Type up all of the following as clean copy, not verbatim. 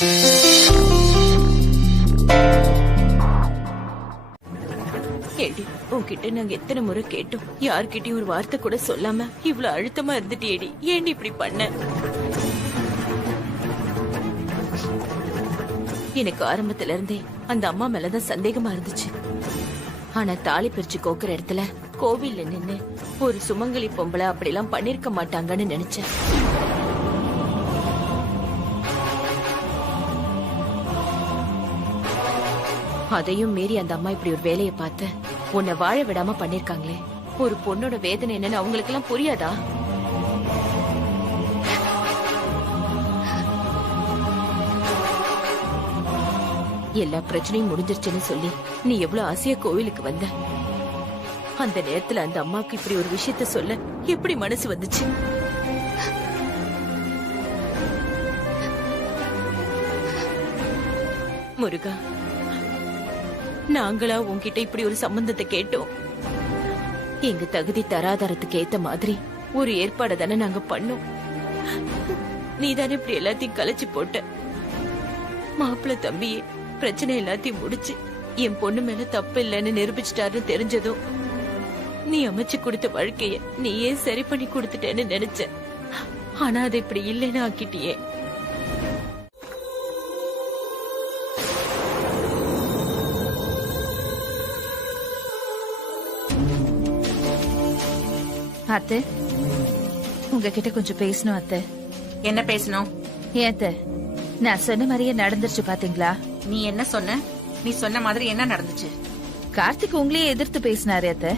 ஏடி, உன்கிட்ட நாங்க எத்தனை முறை கேட்டோம், யார்கிட்டயும் ஒரு வார்த்தை கூட சொல்லாம இவ்வளவு அழுத்தமா இருந்துட்டேடி. ஏண்டி இப்படி பண்ண? எனக்கு ஆரம்பத்துல இருந்தே அந்த அம்மா மேலதான் சந்தேகமா இருந்துச்சு. ஆனா தாலி பிரிச்சு கோக்குற இடத்துல கோவில்ல நின்னு ஒரு சுமங்கலி பொம்பளை அப்படி எல்லாம் பண்ணிருக்க மாட்டாங்கன்னு நினைச்சேன். அதையும் மீறி அந்த அம்மா இப்படி ஒரு வேலையை பார்த்து உன்னை வாழ விடாம பண்ணிருக்காங்களே. ஒரு பொண்ணோட வேதனை என்னன்னு அவங்களுக்கு எல்லாம் புரியாதா? எல்லா பிரச்சனையும் முடிஞ்சிருச்சுன்னு சொல்லி நீ எவ்வளவு ஆசையா கோவிலுக்கு வந்த. அந்த நேரத்துல அந்த அம்மாவுக்கு இப்படி ஒரு விஷயத்த சொல்ல எப்படி மனசு வந்துச்சு? முருகா, நாங்களா உன்கிட்ட இப்படி ஒரு சம்பந்தத்தை கேட்டோம். எங்க தகுதி தராதாரத்துக்கு ஏத்த மாதிரி ஒரு ஏற்பாடு தானே நாங்க பண்ணோம். நீதானே இப்படி எல்லாத்தையும் கலைச்சு போட்ட. மாப்பிள்ள தம்பியே பிரச்சனை எல்லாத்தையும் முடிச்சு என் பொண்ணு மேல தப்பு இல்லைன்னு நிரூபிச்சிட்டாருன்னு தெரிஞ்சதும் நீ அமைச்சு கொடுத்த வாழ்க்கைய நீயே சரி பண்ணி கொடுத்துட்டேன்னு நினைச்ச. ஆனா அது இப்படி இல்லைன்னு ஆக்கிட்டியே. அத்தை, உங்ககிட்ட கொஞ்சம் பேசணும் அத்தை. என்ன பேசணும்? ஏத்த நான் சொன்ன மாதிரியே நடந்துருச்சு பாத்தீங்களா? நீ என்ன சொன்ன? நீ சொன்ன மாதிரி என்ன நடந்துச்சு? கார்த்திக் உங்களையே எதிர்த்து பேசினாரு அத்தை.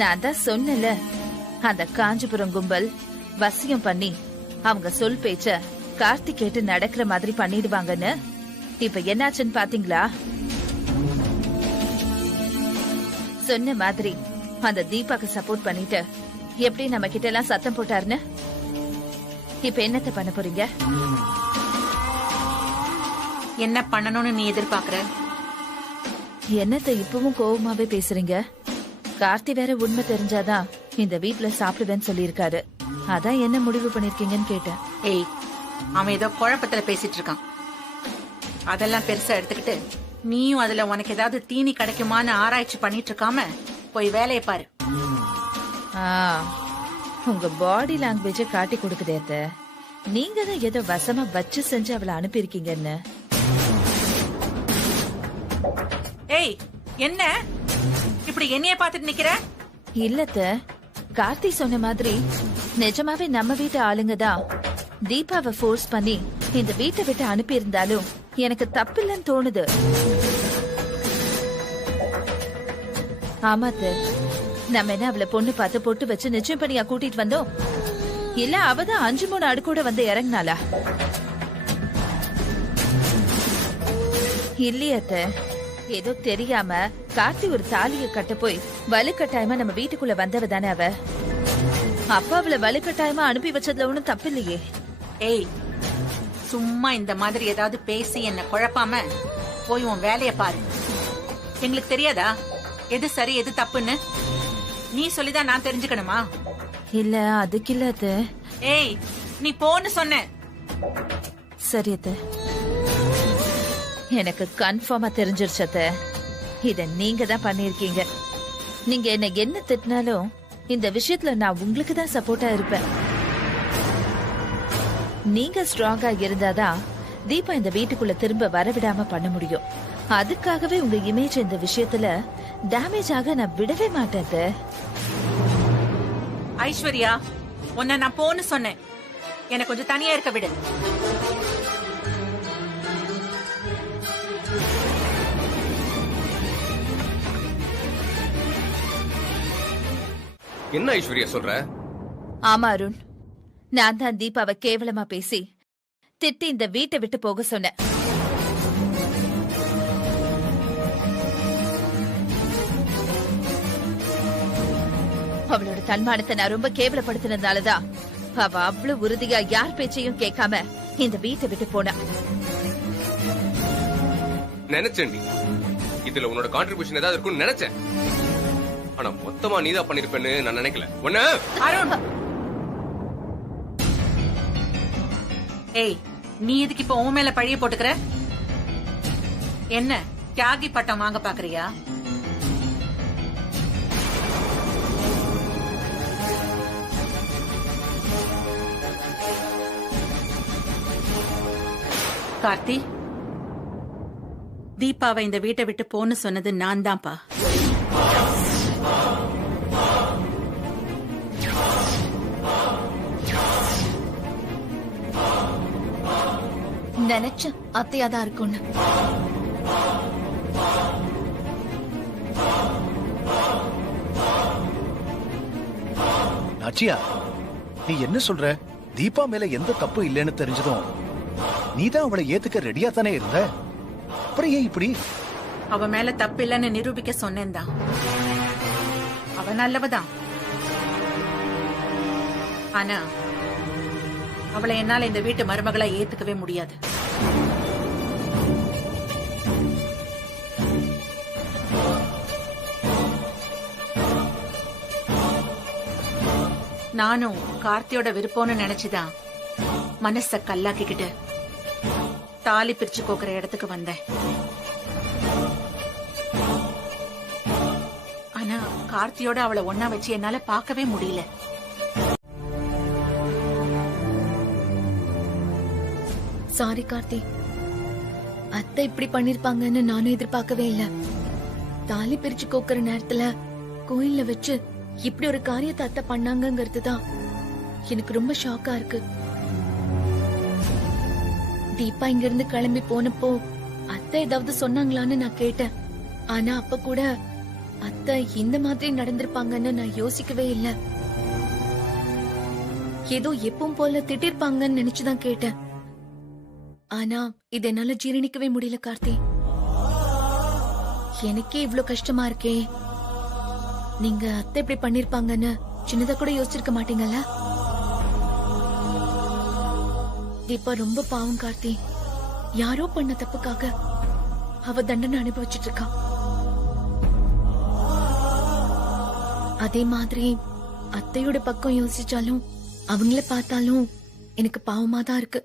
நான் தான் சொன்னல, அந்த காஞ்சிபுரம் கும்பல் வசியம் பண்ணி அவங்க சொல் பேச்ச கார்த்திக் கேட்டு நடக்கிற மாதிரி பண்ணிடுவாங்கன்னு. இப்ப என்னாச்சுன்னு பாத்தீங்களா? சொன்ன மாதிரி அந்த தீபாக்கு சப்போர்ட் பண்ணிட்டு எப்படி நம்ம கிட்ட எல்லாம் சத்தம் போட்டாருன்னு. இப்ப என்னத்த பண்ண போறீங்க? என்ன பண்ணணும்னு நீ எதிர்பார்க்கற? என்னத்த இப்பவும் கோவமாவே பேசுறீங்க? கார்த்தி வேற உண்மை தெரிஞ்சாதான் இந்த வீட்டுல சாப்பிடுவேன்னு சொல்லியிருக்காரு. அதான் என்ன முடிவு பண்ணிருக்கீங்கன்னு கேட்டேன். ஏய், அவன் ஏதோ குழப்பத்துல பேசிட்டு இருக்கான். அதெல்லாம் பெருசா எடுத்துக்கிட்டு நீயும் அதுல உனக்கு ஏதாவது தீனி கிடைக்குமான்னு ஆராய்ச்சி பண்ணிட்டு இருக்காம போய் வேலையை பாரு. உங்க பாடி லாங்குவேஜ காட்டி கொடுக்குதே அத்த. நீங்க தான் ஏதோ வசமா வச்சு செஞ்சு அவளை அனுப்பியிருக்கீங்கன்னு. ஏய், என்ன இப்படி என்னைய பாத்துட்டு நிக்கிற? இல்லத்த, கார்த்தி சொன்ன மாதிரி நிஜமாவே நம்ம வீட்டு ஆளுங்க தான் தீபாவை ஃபோர்ஸ் பண்ணி இந்த வீட்டை விட்டு அனுப்பி இருந்தாலும் எனக்கு தப்பில்லன்னு தோணுது. ஆமாத்த, நம்ம என்ன அவளை பொண்ணு பார்த்து பொட்டு வச்சு நிச்சயம் பண்ணியா கூட்டிட்டு வந்தோம்? இல்ல அவதான் 5-3 அடுக்கூட வந்து இறங்கினாளா? இல்லையத்த, ஏதோ தெரியாம கார்த்தி ஒரு தாலிய கட்ட போய் வலுக்கட்டாயமா நம்ம வீட்டுக்குள்ள வந்தவ தானே அவ. அப்ப அவளை வலுக்கட்டாயமா அனுப்பி வச்சதுல ஒண்ணும் தப்பு இல்லையே. ஏய், சும்மா இந்த மாதிரி ஏதாவது பேசி என்ன குழப்பாம போய் உன் வேலைய பாரு. எங்களுக்கு தெரியாதா எது சரி எது தப்புன்னு? நீ சொல்லிதான் நான் தெரிஞ்சுக்கணுமா? இல்ல அதுக்கு இல்ல அத்த. ஏய், நீ போன்னு சொன்ன. சரி அத்த, எனக்கு கன்ஃபார்மா தெரிஞ்சிருச்சு அத்த. இத நீங்க தான் பண்ணிருக்கீங்க. நீங்க என்ன திட்டினாலும் இந்த விஷயத்துல நான் உங்களுக்கு தான் சப்போர்ட்டா இருப்பேன். நீங்க ஸ்ட்ராங்கா இருந்தாதான் தீபா இந்த வீட்டுக்குள்ள திரும்ப வரவிடாம பண்ண முடியும். அதுக்காகவே உங்க இமேஜ் இந்த விஷயத்துல டேமேஜ் ஆக நான் விடவே மாட்டேன். ஐஸ்வர்யா, உன்னை நான் போன்னு சொன்னேன். எனக்கு கொஞ்சம் தனியா இருக்க விடு. என்ன ஐஸ்வர்யா சொல்ற? ஆமா அருண், நான் தான் தீபாவை கேவலமா பேசி திட்டி இந்த வீட்டை விட்டு போக சொன்னேன். அவளோட தன்மானத்தை நான் ரொம்ப கேவலப்படுத்தினதாலதான் அவ அவ்வளவு உறுதியா யார் பேச்சையும் கேட்காம இந்த வீட்டை விட்டு போனா. நினைச்சேன் இதுல உன்னோட கான்ட்ரிபியூஷன் ஏதாவது இருக்கும்னு நினைச்சேன். ஆனா மொத்தமா நீதான் பண்ணிருப்பேன்னு நான் நினைக்கல. ஒண்ணு அருண், ஏய், நீ எதுக்கு இப்ப உன் மேல பழிய போட்டுக்கிற? என்ன தியாகி பட்டம் வாங்க பாக்குறியா? கார்த்தி, தீபாவை இந்த வீட்டை விட்டு போன்னு சொன்னது நான் தான்ப்பா. நினைச்ச அத்தையாதான் இருக்கும்னு. நாச்சியா, நீ என்ன சொல்ற? தீபா மேல எந்த தப்பு இல்லைன்னு தெரிஞ்சதும் நீதான் அவளை ஏத்துக்க ரெடியா தானே இருந்த. அப்புறம் ஏன் இப்படி? அவ மேல தப்பு இல்லைன்னு நிரூபிக்க சொன்னேன் தான். அவ நல்லவதான். ஆனா அவளை என்னால இந்த வீட்டு மருமகளா ஏத்துக்கவே முடியாது. நானும் கார்த்தியோட விருப்பம்னு நினைச்சுதான் மனச கல்லாக்கிக்கிட்டு தாலி பிரிச்சு கோக்குற இடத்துக்கு வந்தேன். ஆனா கார்த்தியோட அவளை ஒன்னா வச்சு என்னால பார்க்கவே முடியல. சாரி கார்த்தி, அத்தை இப்படி பண்ணிருப்பாங்கன்னு நானும் எதிர்பார்க்கவே இல்ல. தாலி பிரிச்சு கோக்குற நேரத்துல கோயில்ல வச்சு இப்படி ஒரு காரியத்தை அத்தை பண்ணாங்கிறது தான் எனக்கு ரொம்ப ஷாக்கா இருக்கு. தீபா இங்க இருந்து கிளம்பி போனப்போ அத்தை ஏதாவது சொன்னாங்களான்னு நான் கேட்டேன். ஆனா அப்ப கூட அத்தை இந்த மாதிரி நடந்திருப்பாங்கன்னு நான் யோசிக்கவே இல்ல. ஏதோ எப்பவும் போல திட்டிருப்பாங்கன்னு நினைச்சுதான் கேட்டேன். ஆனா இது என்னால ஜீரணிக்கவே முடியல கார்த்தி. எனக்கே இவ்ளோ கஷ்டமா இருக்கே. நீங்க அத்தை இப்படி பண்ணிருப்பாங்கன்னு சின்னதா கூட யோசிச்சிருக்க மாட்டீங்கல்ல? தீபா ரொம்ப பாவம் கார்த்தி. யாரோ பண்ண தப்புக்காக அவ தண்டனை அனுபவிச்சுட்டு இருக்கா. அதே மாதிரி அத்தையோட பக்கம் யோசிச்சாலும் அவங்கள பார்த்தாலும் எனக்கு பாவமா தான் இருக்கு.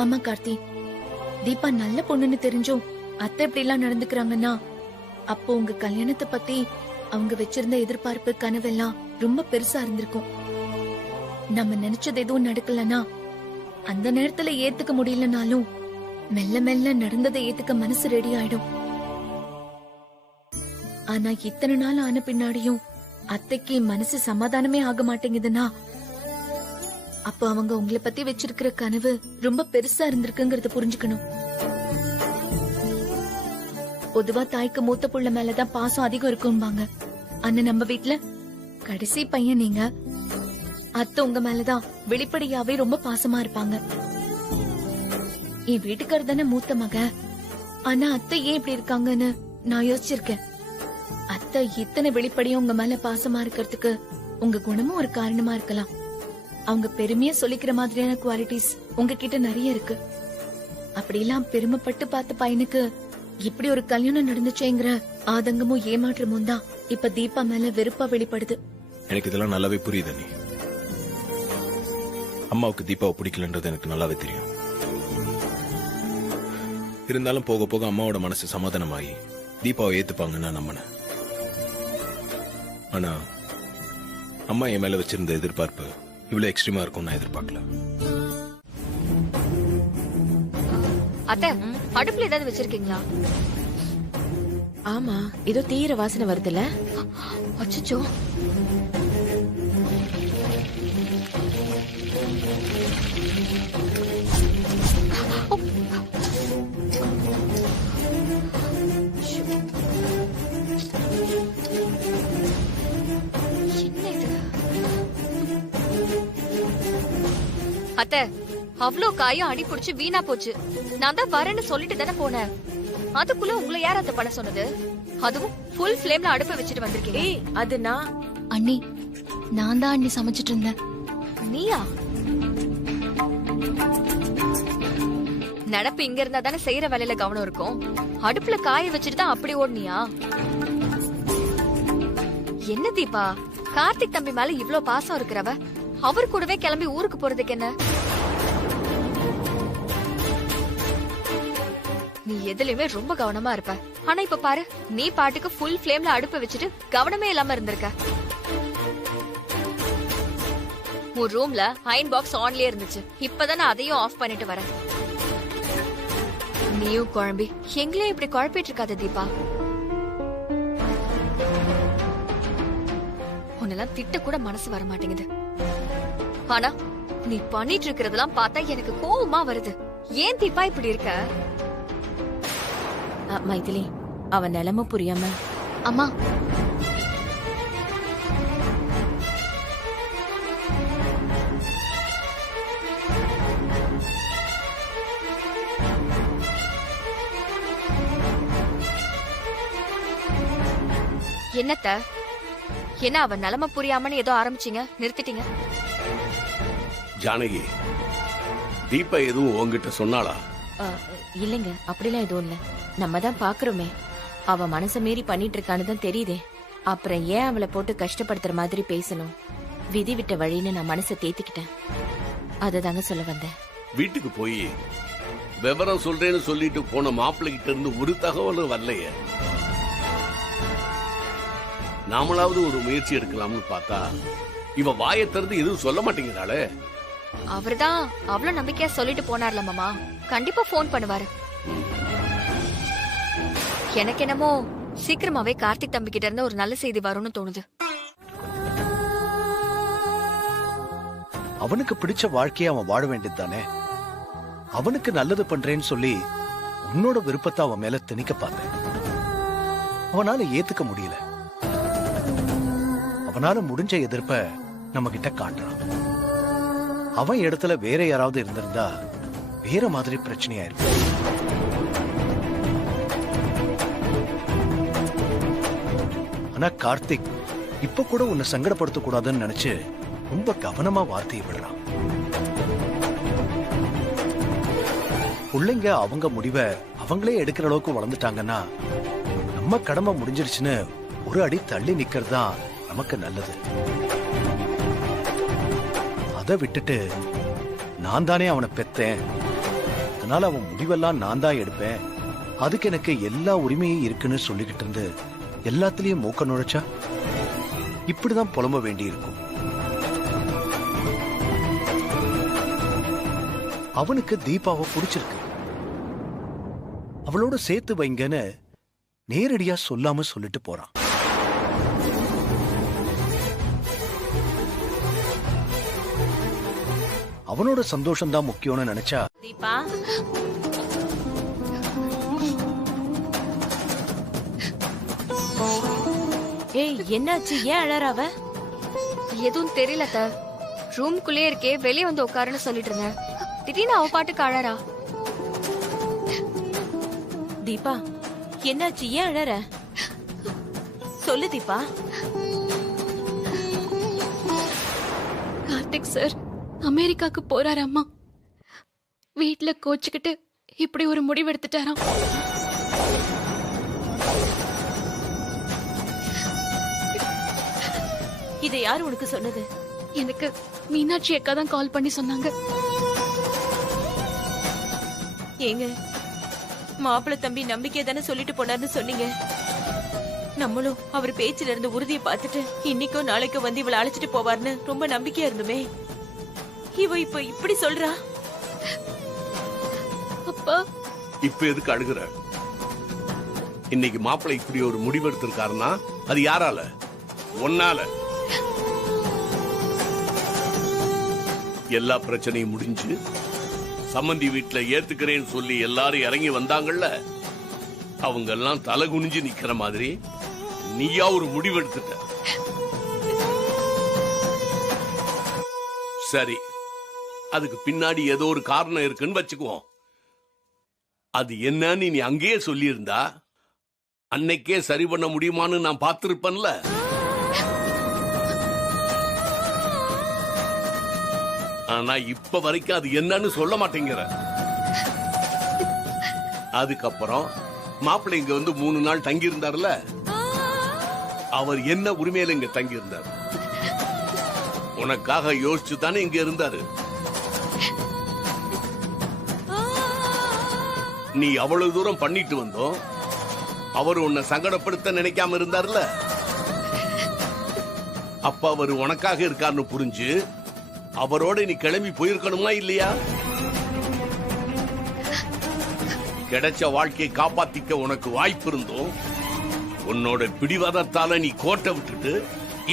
ஆமா கார்த்தி, தீபா நல்ல பொண்ணுன்னு தெரிஞ்சும் அத்தை இப்படி எல்லாம் நடந்துக்கிறாங்கன்னா அப்போ உங்க கல்யாணத்தை பத்தி அவங்க வச்சிருந்த எதிர்பார்ப்பு கனவெல்லாம் ரொம்ப பெருசா இருந்திருக்கும். நம்ம நினைச்சது எதுவும் நடக்கலனா அந்த நேரத்துல ஏத்துக்க முடியலனாலும் மெல்ல மெல்ல நடந்ததை ஏத்துக்க மனசு ரெடி ஆயிடும். ஆனா இத்தனை நாள் ஆன பின்னாடியும் அத்தைக்கு மனசு சமாதானமே ஆக மாட்டேங்குதுன்னா அப்ப அவங்க உங்களை பத்தி வச்சிருக்கிற கனவு ரொம்ப பெருசா இருந்திருக்குங்கறத புரிஞ்சுக்கணும். பொதுவா தாய்க்கு மூத்த புள்ள மேலதான் பாசம் அதிகம் இருக்கும்பாங்க. ஆனா நம்ம வீட்ல கடைசி பையன் நீங்க. அத்தை உங்க மேலதான் வெளிப்படையாவே ரொம்ப பாசமா இருப்பாங்க. என் வீட்டுக்காரர் தானே மூத்த மக. ஆனா அத்தை ஏன் இப்படி இருக்காங்கன்னு நான் யோசிச்சிருக்கேன். அத்தை இத்தனை வெளிப்படையும் உங்க மேல பாசமா இருக்கிறதுக்கு உங்க குணமும் ஒரு காரணமா இருக்கலாம். அவங்க பெருமையா சொல்லிக்கிற மாதிரியான குவாலிட்டிஸ் உங்ககிட்ட நிறைய இருக்கு. அப்படியெல்லாம் பெருமைப்பட்டு பார்த்த பையனுக்கு இப்படி ஒரு கல்யாணம் நடந்துச்சேங்கிற ஆதங்கமும் ஏமாற்றமும் தான் இப்ப தீபா மேல வெறுப்பா வெளிப்படுது. எனக்கு இதெல்லாம் நல்லாவே புரியுது. நீ அம்மாவுக்கு தீபாவை பிடிக்கலன்றது எனக்கு நல்லாவே தெரியும். இருந்தாலும் போக போக அம்மாவோட மனசு சமாதானமாகி தீபாவை ஏத்துப்பாங்கன்னு நான் நம்பினேன். ஆனா அம்மா என் மேல வச்சிருந்த எதிர்பார்ப்பு இவ்வளவு எக்ஸ்ட்ரீமா இருக்கும் நான் எதிர்பார்க்கல. அத்தை, அடுப்புல ஏதாவது வச்சிருக்கீங்களா? ஆமா, ஏதோ தீர வாசனை வருதுல. அச்சச்சோ. அத்தை, அவ்ளோ காயும் அடி புடிச்சு வீணா போச்சு. நான் தான் வரேன்னு சொல்லிட்டு தானே போனேன். அதுக்குள்ள உங்களை யார் அத்தை பண்ண சொன்னது? அதுவும் ஃபுல் ஃப்ளேம்ல அடுப்ப வச்சுட்டு வந்திருக்கீங்க. ஏய், அது நான். அண்ணி, நான் தான் அண்ணி சமைச்சிட்டு இருந்தேன். நீயா? நடப்பு இங்க இருந்தா தானே செய்யற வேலையில கவனம் இருக்கும். அடுப்புல காய வச்சுட்டு தான் அப்படி ஓடுனியா? என்ன தீபா, கார்த்திக் தம்பி மேல இவ்ளோ பாசம் இருக்கிறவ அவர் கூடவே கிளம்பி ஊருக்கு போறதுக்கு என்ன? நீ எதுலயுமே ரொம்ப கவனமா இருப்ப. ஆனா இப்ப பாரு, நீ பாட்டுக்கு ஃபுல் ஃப்ளேம்ல அடுப்ப வச்சுட்டு கவனமே இல்லாம இருந்திருக்க. உன் ரூம்ல அயன் பாக்ஸ் ஆன்லயே இருந்துச்சு. இப்பதான் நான் அதையும் ஆஃப் பண்ணிட்டு வரேன். நீயும் குழம்பி எங்களையும் இப்படி குழப்பிட்டு இருக்காத தீபா. உன்னெல்லாம் திட்ட கூட மனசு வர மாட்டேங்குது. ஆனா நீ பண்ணிட்டு இருக்கிறதெல்லாம் பார்த்தா எனக்கு கோவமா வருது. ஏன் தீபா இப்படி இருக்க? மைதிலி, அவன் நிலைமை புரியாம. அம்மா, என்னத்த? என்ன அவன் நிலைமை புரியாமன்னு ஏதோ ஆரம்பிச்சீங்க, நிறுத்திட்டீங்க? ஜானகி, தீபா எதுவும் உங்ககிட்ட சொன்னாளா? இல்லைங்க, அப்படிலாம் எதுவும் இல்ல. நம்ம தான் பாக்குறோமே, அவ மனச மீறி பண்ணிட்டு இருக்கான்னு தான் தெரியுதே. அப்புறம் ஏன் அவளை போட்டு கஷ்டப்படுத்துற மாதிரி பேசணும்? விதி விட்ட வழின்னு நான் மனசை தேத்திக்கிட்டேன். அததாங்க சொல்ல வந்தேன். வீட்டுக்கு போய் விவரம் சொல்றேன்னு சொல்லிட்டு போன மாப்பிள்ளைகிட்ட இருந்து ஒரு தகவலும் வரலையே. நாமளாவது ஒரு முயற்சி எடுக்கலாம்னு பார்த்தா இவ வாயை திறந்து எதுவும் சொல்ல மாட்டேங்கிறாளே. அவர்தான் அவ்வளவு நம்பிக்கையா சொல்லிட்டு போனார்ல மாமா, கண்டிப்பா போன் பண்ணுவாரு. எனக்கு என்னமோ சீக்கிரமாவே கார்த்திக் தம்பி கிட்ட இருந்து ஒரு நல்ல செய்தி வரும்னு தோணுது. அவனுக்கு பிடிச்ச வாழ்க்கையை அவன் வாழ வேண்டியது தானே. அவனுக்கு நல்லது பண்றேன்னு சொல்லி உன்னோட விருப்பத்தை அவன் மேல திணிக்க பார்த்தேன். அவனால ஏத்துக்க முடியல. அவனால முடிஞ்ச எதிர்ப்ப நம்ம கிட்ட காட்டுறான். அவன் இடத்துல வேற யாராவது இருந்திருந்தா வேற மாதிரி பிரச்சனையா இருக்கு. ஆனா கார்த்திக் இப்ப கூட உன்னை சங்கடப்படுத்த கூடாதுன்னு நினைச்சு ரொம்ப கவனமா வார்த்தையை விடுறான். பிள்ளைங்க அவங்க முடிவை அவங்களே எடுக்கிற அளவுக்கு வளர்ந்துட்டாங்கன்னா நம்ம கடமை முடிஞ்சிருச்சுன்னு ஒரு அடி தள்ளி நிக்கிறது தான் நமக்கு நல்லது. அதை விட்டுட்டு நான் தானே அவனை பெத்தேன், அதனால அவன் முடிவெல்லாம் நான் தான் எடுப்பேன், அதுக்கு எனக்கு எல்லா உரிமையும் இருக்குன்னு சொல்லிக்கிட்டு இருந்து எல்லாத்திலயும் மூக்க நுழைச்சா இப்படிதான் புலம்ப வேண்டி இருக்கும். அவனுக்கு தீபாவை பிடிச்சிருக்கு, அவளோட சேர்த்து வைங்கன்னு நேரடியா சொல்லாம சொல்லிட்டு போறான். அவனோட சந்தோஷம் தான் முக்கியம்னு நினைச்சா தீபா, ஏய் என்னாச்சு? ஏன் அழறாவ? எதுவும் தெரியல த. ரூம்குள்ளே இருக்கே, வெளியே வந்து உட்காருன்னு சொல்லிட்டு இருந்தேன். திடீர்னு அவ பாட்டுக்கு அழறா. தீபா, என்னாச்சு? ஏன் அழற? சொல்லு தீபா. கார்த்திக் சார் அமெரிக்காக்கு போறாரு அம்மா. வீட்டுல கோச்சுக்கிட்டு இப்படி ஒரு முடிவு எடுத்துட்டாராம். இதை யாரு உனக்கு சொன்னது? எனக்கு மீனாட்சி அக்கா தான் கால் பண்ணி சொன்னாங்க. ஏங்க, மாப்பிள்ளை தம்பி நம்பிக்கை தானே சொல்லிட்டு போனார்னு சொன்னீங்க. நம்மளும் அவர் பேச்சுல இருந்து உறுதியை பார்த்துட்டு இன்னைக்கோ நாளைக்கோ வந்து இவளை அழைச்சிட்டு போவார்னு ரொம்ப நம்பிக்கையா இருந்துமே. இவ இப்ப இப்படி சொல்றா. அப்பா, இப்ப எதுக்கு அழுகுற? இன்னைக்கு மாப்பிள்ளை இப்படி ஒரு முடிவெடுத்திருக்காருன்னா அது யாரால? ஒன்னால. எல்லா பிரச்சனையும் முடிஞ்சு சம்மந்தி வீட்டுல ஏத்துக்கிறேன்னு சொல்லி எல்லாரும் இறங்கி வந்தாங்கல்ல, அவங்க எல்லாம் தலை குனிஞ்சு நிக்கிற மாதிரி நீயா ஒரு முடிவெடுத்துட்ட. சரி, அதுக்கு பின்னாடி ஏதோ ஒரு காரணம் இருக்குன்னு வச்சுக்குவோம். அது என்னன்னு நீ அங்கேயே சொல்லியிருந்தா அன்னைக்கே சரி பண்ண முடியுமான்னு நான் பார்த்திருப்பேன்ல. ஆனா இப்ப வரைக்கும் அது என்னன்னு சொல்ல மாட்டேங்கிற. அதுக்கப்புறம் மாப்பிள்ளை இங்க வந்து 3 நாள் தங்கி இருந்தார்ல, அவர் என்ன உரிமையில இங்க தங்கி இருந்தார்? உனக்காக யோசிச்சு தானே இங்க இருந்தாரு. நீ அவ்வளவு தூரம் பண்ணிட்டு வந்தோம், அவர் உன்னை சங்கடப்படுத்த நினைக்காம இருந்தார்ல. அப்ப அவர் உனக்காக இருக்காருன்னு புரிஞ்சு அவரோட நீ கிளம்பி போயிருக்கணுமா இல்லையா? கிடைச்ச வாழ்க்கையை காப்பாத்திக்க உனக்கு வாய்ப்பு இருந்தோம், உன்னோட பிடிவாதத்தால நீ கோட்டை விட்டுட்டு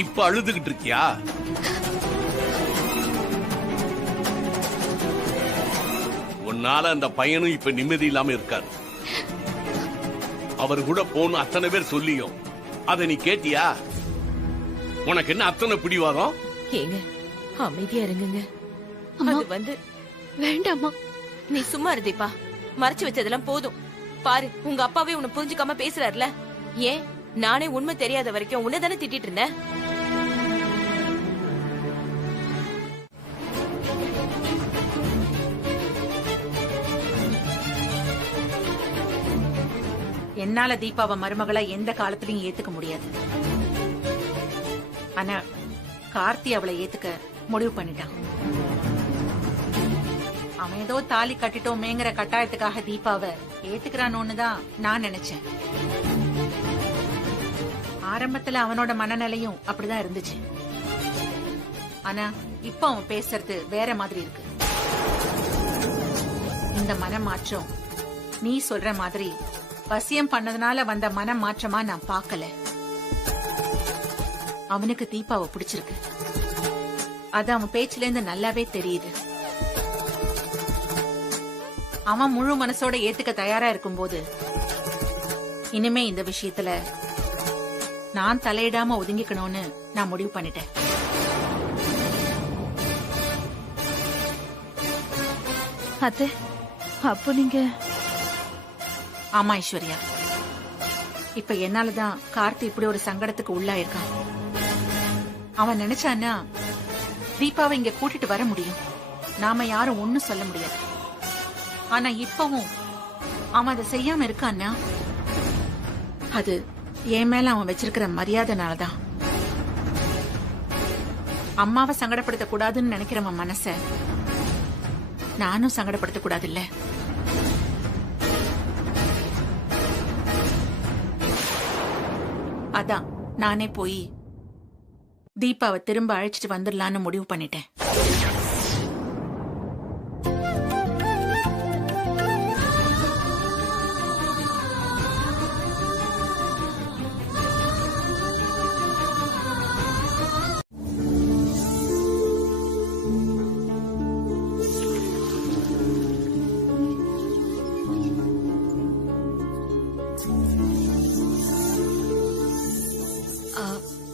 இப்ப அழுதுகிட்டு இருக்கியா? உன்னால அந்த பையனும் இப்ப நிம்மதி இல்லாம இருக்காரு. அவர் கூட போன அத்தனை பேர் சொல்லியும் அத நீ கேட்டியா? உனக்கு என்ன அத்தனை பிடிவாதம்? ஏங்க அமைதியா இருங்குங்க. அது வந்து வேண்டாமா? நீ சும்மா இருந்தீப்பா. மறைச்சு வச்சதெல்லாம் போதும். பாரு, உங்க அப்பாவே உன்னை புரிஞ்சுக்காம பேசுறாருல. ஏன் நானே உண்மை தெரியாத வரைக்கும் உன்னதானே திட்டிட்டு இருந்தேன். என்னால தீபாவை மருமகளை எந்த காலத்திலயும் ஏத்துக்க முடியாது. ஆனா கார்த்தி அவளை ஏத்துக்க முடிவு பண்ணிட்டான். அவன் ஏதோ தாலி கட்டிட்டோமேங்கிற கட்டாயத்துக்காக தீபாவை ஏத்துக்கிறான்னு தான் நான் நினைச்சேன். ஆரம்பத்துல அவனோட மனநிலையும் அப்படிதான் இருந்துச்சு. ஆனா இப்ப அவன் பேசுறது வேற மாதிரி இருக்கு. இந்த மனமாற்றம் நீ சொல்ற மாதிரி வசியம் பண்ணதுனால வந்த மனமாற்றமா நான் பார்க்கல. அவனுக்கு தீபாவை பிடிச்சிருக்கு. அது அவன் பேச்சுல இருந்து நல்லாவே தெரியுது. அவன் முழு மனசோட ஏத்துக்க தயாரா இருக்கும்போது இனிமே இந்த விஷயத்துல நான் தலையிடாம ஒதுங்கிக்கணும்னு நான் முடிவு பண்ணிட்டேன். அத்தை, அப்போ நீங்க? ஆமா ஐஸ்வர்யா, இப்ப என்னாலதான் கார்த்தி இப்படி ஒரு சங்கடத்துக்கு உள்ளாயிருக்கான். அவன் நினைச்சான்னா தீபாவை இங்க கூட்டிட்டு வர முடியும். நாம யாரும் ஒண்ணும் சொல்ல முடியாது. ஆனா இப்பவும் அவன் அதை செய்யாம இருக்கான்னா அது என் மேல அவன் வச்சிருக்கிற மரியாதைனாலதான். அம்மாவை சங்கடப்படுத்த கூடாதுன்னு நினைக்கிறவன் மனச நானும் சங்கடப்படுத்த கூடாது இல்ல. அதான் நானே போய் தீபாவை திரும்ப அழைச்சிட்டு வந்துடலான்னு முடிவு பண்ணிட்டேன்.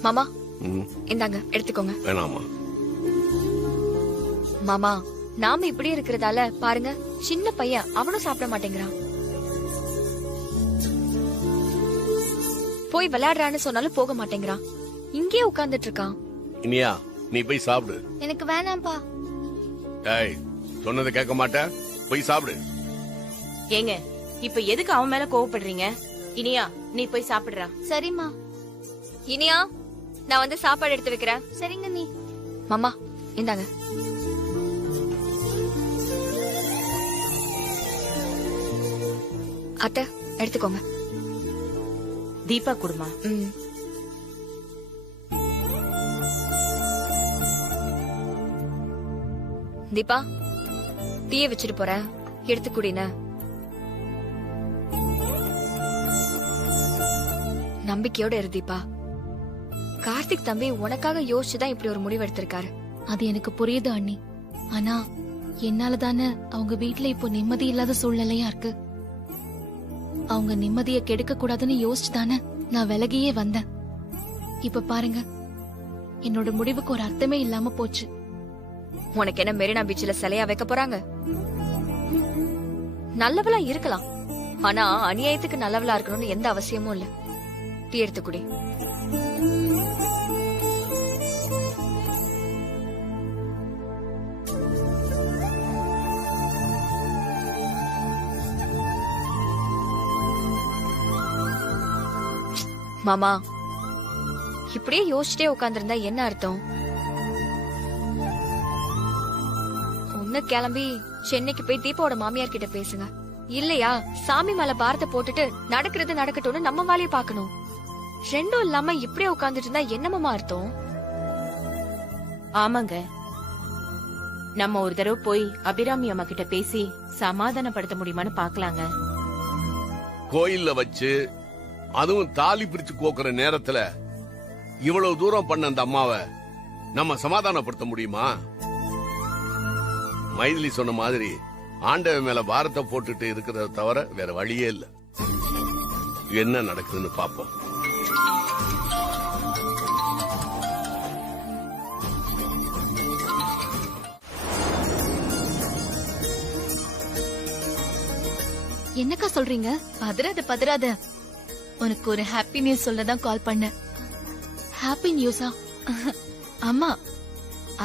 மாமா இந்தாங்க எடுத்துக்கோங்க. வேணாமா? மாமா நாம இப்படி இருக்கிறதால பாருங்க, சின்ன பையன் அவனும் சாப்பிட மாட்டேங்கிறான். போய் விளையாடுறான்னு சொன்னாலும் போக மாட்டேங்கிறான். இங்கே உட்கார்ந்துட்டு இருக்கான். இனியா நீ போய் சாப்பிடு. எனக்கு வேணாம்பா. ஏய், சொன்னதை கேட்க மாட்டேன், போய் சாப்பிடு. ஏங்க இப்ப எதுக்கு அவன் மேல கோவப்படுறீங்க? இனியா நீ போய் சாப்பிடுறா. சரிம்மா. இனியா நான் வந்து சாப்பாடு எடுத்து வைக்கிறேன். சரிங்க நீ. மாமா இந்தாங்க. அத்தை எடுத்துக்கோங்க. தீபா குடுமா. ம். தீபா டீய வச்சுட்டு போறேன், எடுத்து குடின. நம்பிக்கையோட இரு தீபா. கார்த்திக் தம்பி உனக்காக யோசிச்சுதான் இப்படி ஒரு முடிவு எடுத்திருக்காரு. அது எனக்கு புரியுது அண்ணி. ஆனா என்னால தானே அவங்க வீட்டுல இப்போ நிம்மதி இல்லாத சூழ்நிலையா இருக்கு. அவங்க நிம்மதியை கெடுக்க கூடாதுன்னு யோசிச்சு தானே நான் விலகியே வந்தேன். இப்ப பாருங்க, என்னோட முடிவுக்கு ஒரு அர்த்தமே இல்லாம போச்சு. உனக்கு என்ன மெரினா பீச்சில சிலையா வைக்க போறாங்க? நல்லவளா இருக்கலாம், ஆனா அநியாயத்துக்கு நல்லவளா இருக்கணும்னு எந்த அவசியமும் இல்ல. டீ எடுத்து குடி. மாமா இப்படியே யோசிச்சுட்டே உட்கார்ந்திருந்தா என்ன அர்த்தம்? ஒண்ணு கிளம்பி சென்னைக்கு போய் தீபாவோட மாமியார் கிட்ட பேசுங்க, இல்லையா சாமி மேல பாரத்தை போட்டுட்டு நடக்கிறது நடக்கட்டும்னு நம்ம வேலையை பார்க்கணும். ரெண்டும் இல்லாம இப்படியே உட்கார்ந்துட்டு இருந்தா என்னமாமா அர்த்தம்? ஆமாங்க, நம்ம ஒரு தடவை போய் அபிராமி அம்மா கிட்ட பேசி சமாதானப்படுத்த முடியுமான்னு பாக்கலாங்க. கோயில்ல வச்சு அதுவும் தாலி பிரிச்சு கோக்குற நேரத்துல இவ்வளவு தூரம் பண்ண அந்த அம்மாவை நம்ம சமாதானப்படுத்த முடியுமா? மைதிலி சொன்ன மாதிரி ஆண்டவன் மேல பாரத்தை போட்டுட்டு இருக்கிறத தவிர வேற வழியே இல்ல. என்ன நடக்குதுன்னு பாப்போம். என்னக்கா சொல்றீங்க? பதறாத, உனக்கு ஒரு ஹாப்பி நியூஸ் சொல்லதான் கால் பண்ண. ஹாப்பி நியூஸா? ஆமா,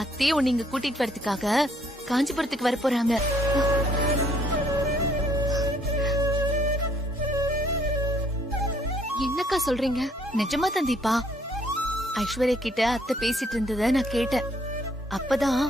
அத்தையை உன்னை இங்க கூட்டிட்டு வரதுக்காக காஞ்சிபுரத்துக்கு வர போறாங்க. என்னக்கா சொல்றீங்க? நிஜமா தான் தீபா. ஐஸ்வர்யா கிட்ட அத்தை பேசிட்டு இருந்தத நான் கேட்டேன். அப்பதான்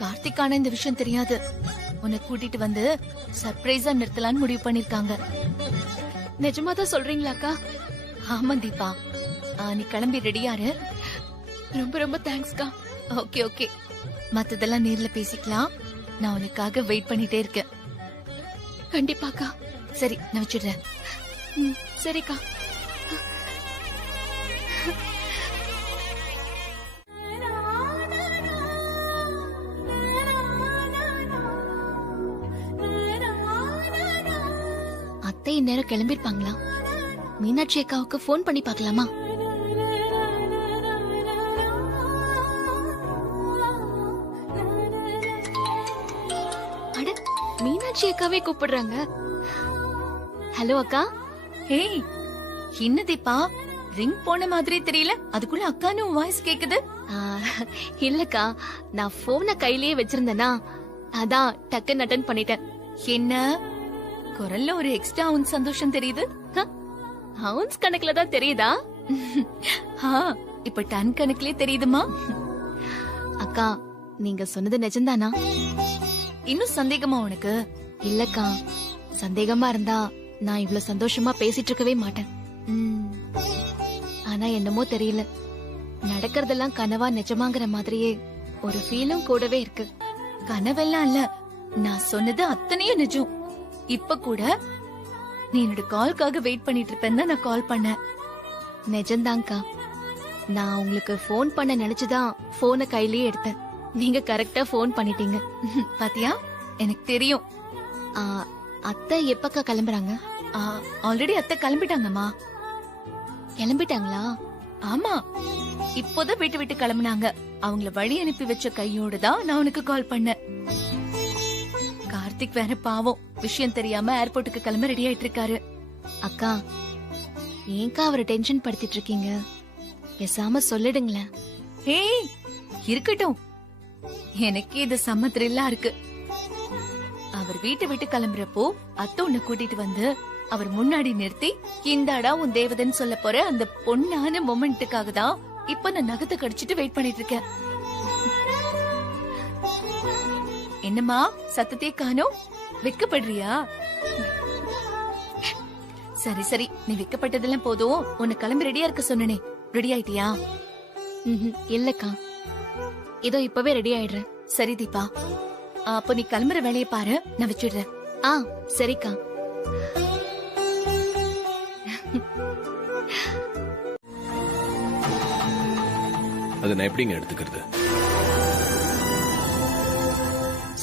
கார்த்திக்கான இந்த விஷயம் தெரியாது. உன்னை கூட்டிட்டு வந்து சர்ப்ரைஸா நிறுத்தலான்னு முடிவு பண்ணிருக்காங்க. நிஜமா தான் சொல்றீங்களாக்கா? ஆமா தீபா, நீ கிளம்பி ரெடியாரு. ரொம்ப ரொம்ப தேங்க்ஸ்க்கா. ஓகே ஓகே, மத்ததெல்லாம் நேர்ல பேசிக்கலாம். நான் உனக்காக வெயிட் பண்ணிட்டே இருக்கேன். கண்டிப்பாக்கா. சரி, நான் வச்சிடுறேன். சரிக்கா. அத்தை இந்நேரம் கிளம்பிருப்பாங்களா? மீனாட்சி அக்காவுக்கு போன் பண்ணி பார்க்கலாமா? அட, மீனாட்சி அக்காவே கூப்பிடுறாங்க. ஹலோ அக்கா. ஏய், என்ன தீபா, ரிங் போன மாதிரி தெரியல, அதுக்குள்ள அக்கான்னு வாய்ஸ் கேக்குது. இல்லக்கா, நான் போனை கையிலேயே வச்சிருந்தேனா, அதான் டக்குன்னு அட்டெண்ட் பண்ணிட்டேன். என்ன குரல்ல ஒரு எக்ஸ்ட்ரா உன் சந்தோஷம் தெரியுது. ஹவுன்ஸ் கணக்குல தான் தெரியுதா? இப்ப டன் கணக்குலயே தெரியுதுமா. அக்கா, நீங்க சொன்னது நிஜம்தானா? இன்னும் சந்தேகமா உனக்கு? இல்லக்கா, சந்தேகமா இருந்தா நான் இவ்வளவு சந்தோஷமா பேசிட்டு இருக்கவே மாட்டேன். ஆனா என்னமோ தெரியல, நடக்கிறதெல்லாம் கனவா நிஜமாங்கிற மாதிரியே ஒரு ஃபீலும் கூடவே இருக்கு. கனவெல்லாம் இல்ல, நான் சொன்னது அத்தனையும் நிஜம். இப்ப கூட நீ என்னோட கால்காக வெயிட் பண்ணிட்டு இருப்பேன்னு நான் கால் பண்ணேன். நிஜம்தான்க்கா. நான் உங்களுக்கு போன் பண்ண நினைச்சுதான் போனை கையிலேயே எடுத்தேன். நீங்க கரெக்டா போன் பண்ணிட்டீங்க. பாத்தியா, எனக்கு தெரியும். அத்தை எப்பக்கா கிளம்புறாங்க? ஆல்ரெடி அத்தை கிளம்பிட்டாங்கம்மா. கிளம்பிட்டாங்களா? ஆமா, இப்போதான் வீட்டு விட்டு கிளம்புனாங்க. அவங்கள வழி அனுப்பி வச்ச கையோடு தான் நான் உனக்கு கால் பண்ணேன். கார்த்திக் வேற பாவம், விஷயம் தெரியாம ஏர்போர்ட்டுக்கு கிளம்ப ரெடி ஆயிட்டு இருக்காரு. அக்கா, ஏன்க்கா அவரை டென்ஷன் படுத்திட்டு இருக்கீங்க? பேசாம சொல்லிடுங்களேன். ஏய், இருக்கட்டும், எனக்கு இது செம்ம த்ரில்லா இருக்கு. அவர் வீட்டை விட்டு கிளம்புறப்போ அத்தை உன்னை கூட்டிட்டு வந்து அவர் முன்னாடி நிறுத்தி, இந்தாடா உன் தேவதன் சொல்ல போற அந்த பொண்ணான மொமெண்ட்டுக்காக தான் இப்ப நான் நகத்தை கடிச்சிட்டு வெயிட் பண்ணிட்டு இருக்கேன். என்னம்மா, சத்தத்தையே காணோம், வெக்கப்படுறியா? சரி சரி, நீ வெக்கப்பட்டதெல்லாம் போதும். உன்னை கிளம்பி ரெடியா இருக்க சொன்னனே, ரெடி ஆயிட்டியா? இல்லக்கா, இதோ இப்பவே ரெடி ஆயிடுறேன். சரி தீபா, அப்ப நீ கிளம்புற வேலையை பாரு, நான் வச்சிடுறேன். சரிக்கா. அது நான் எப்படிங்க எடுத்துக்கிறது?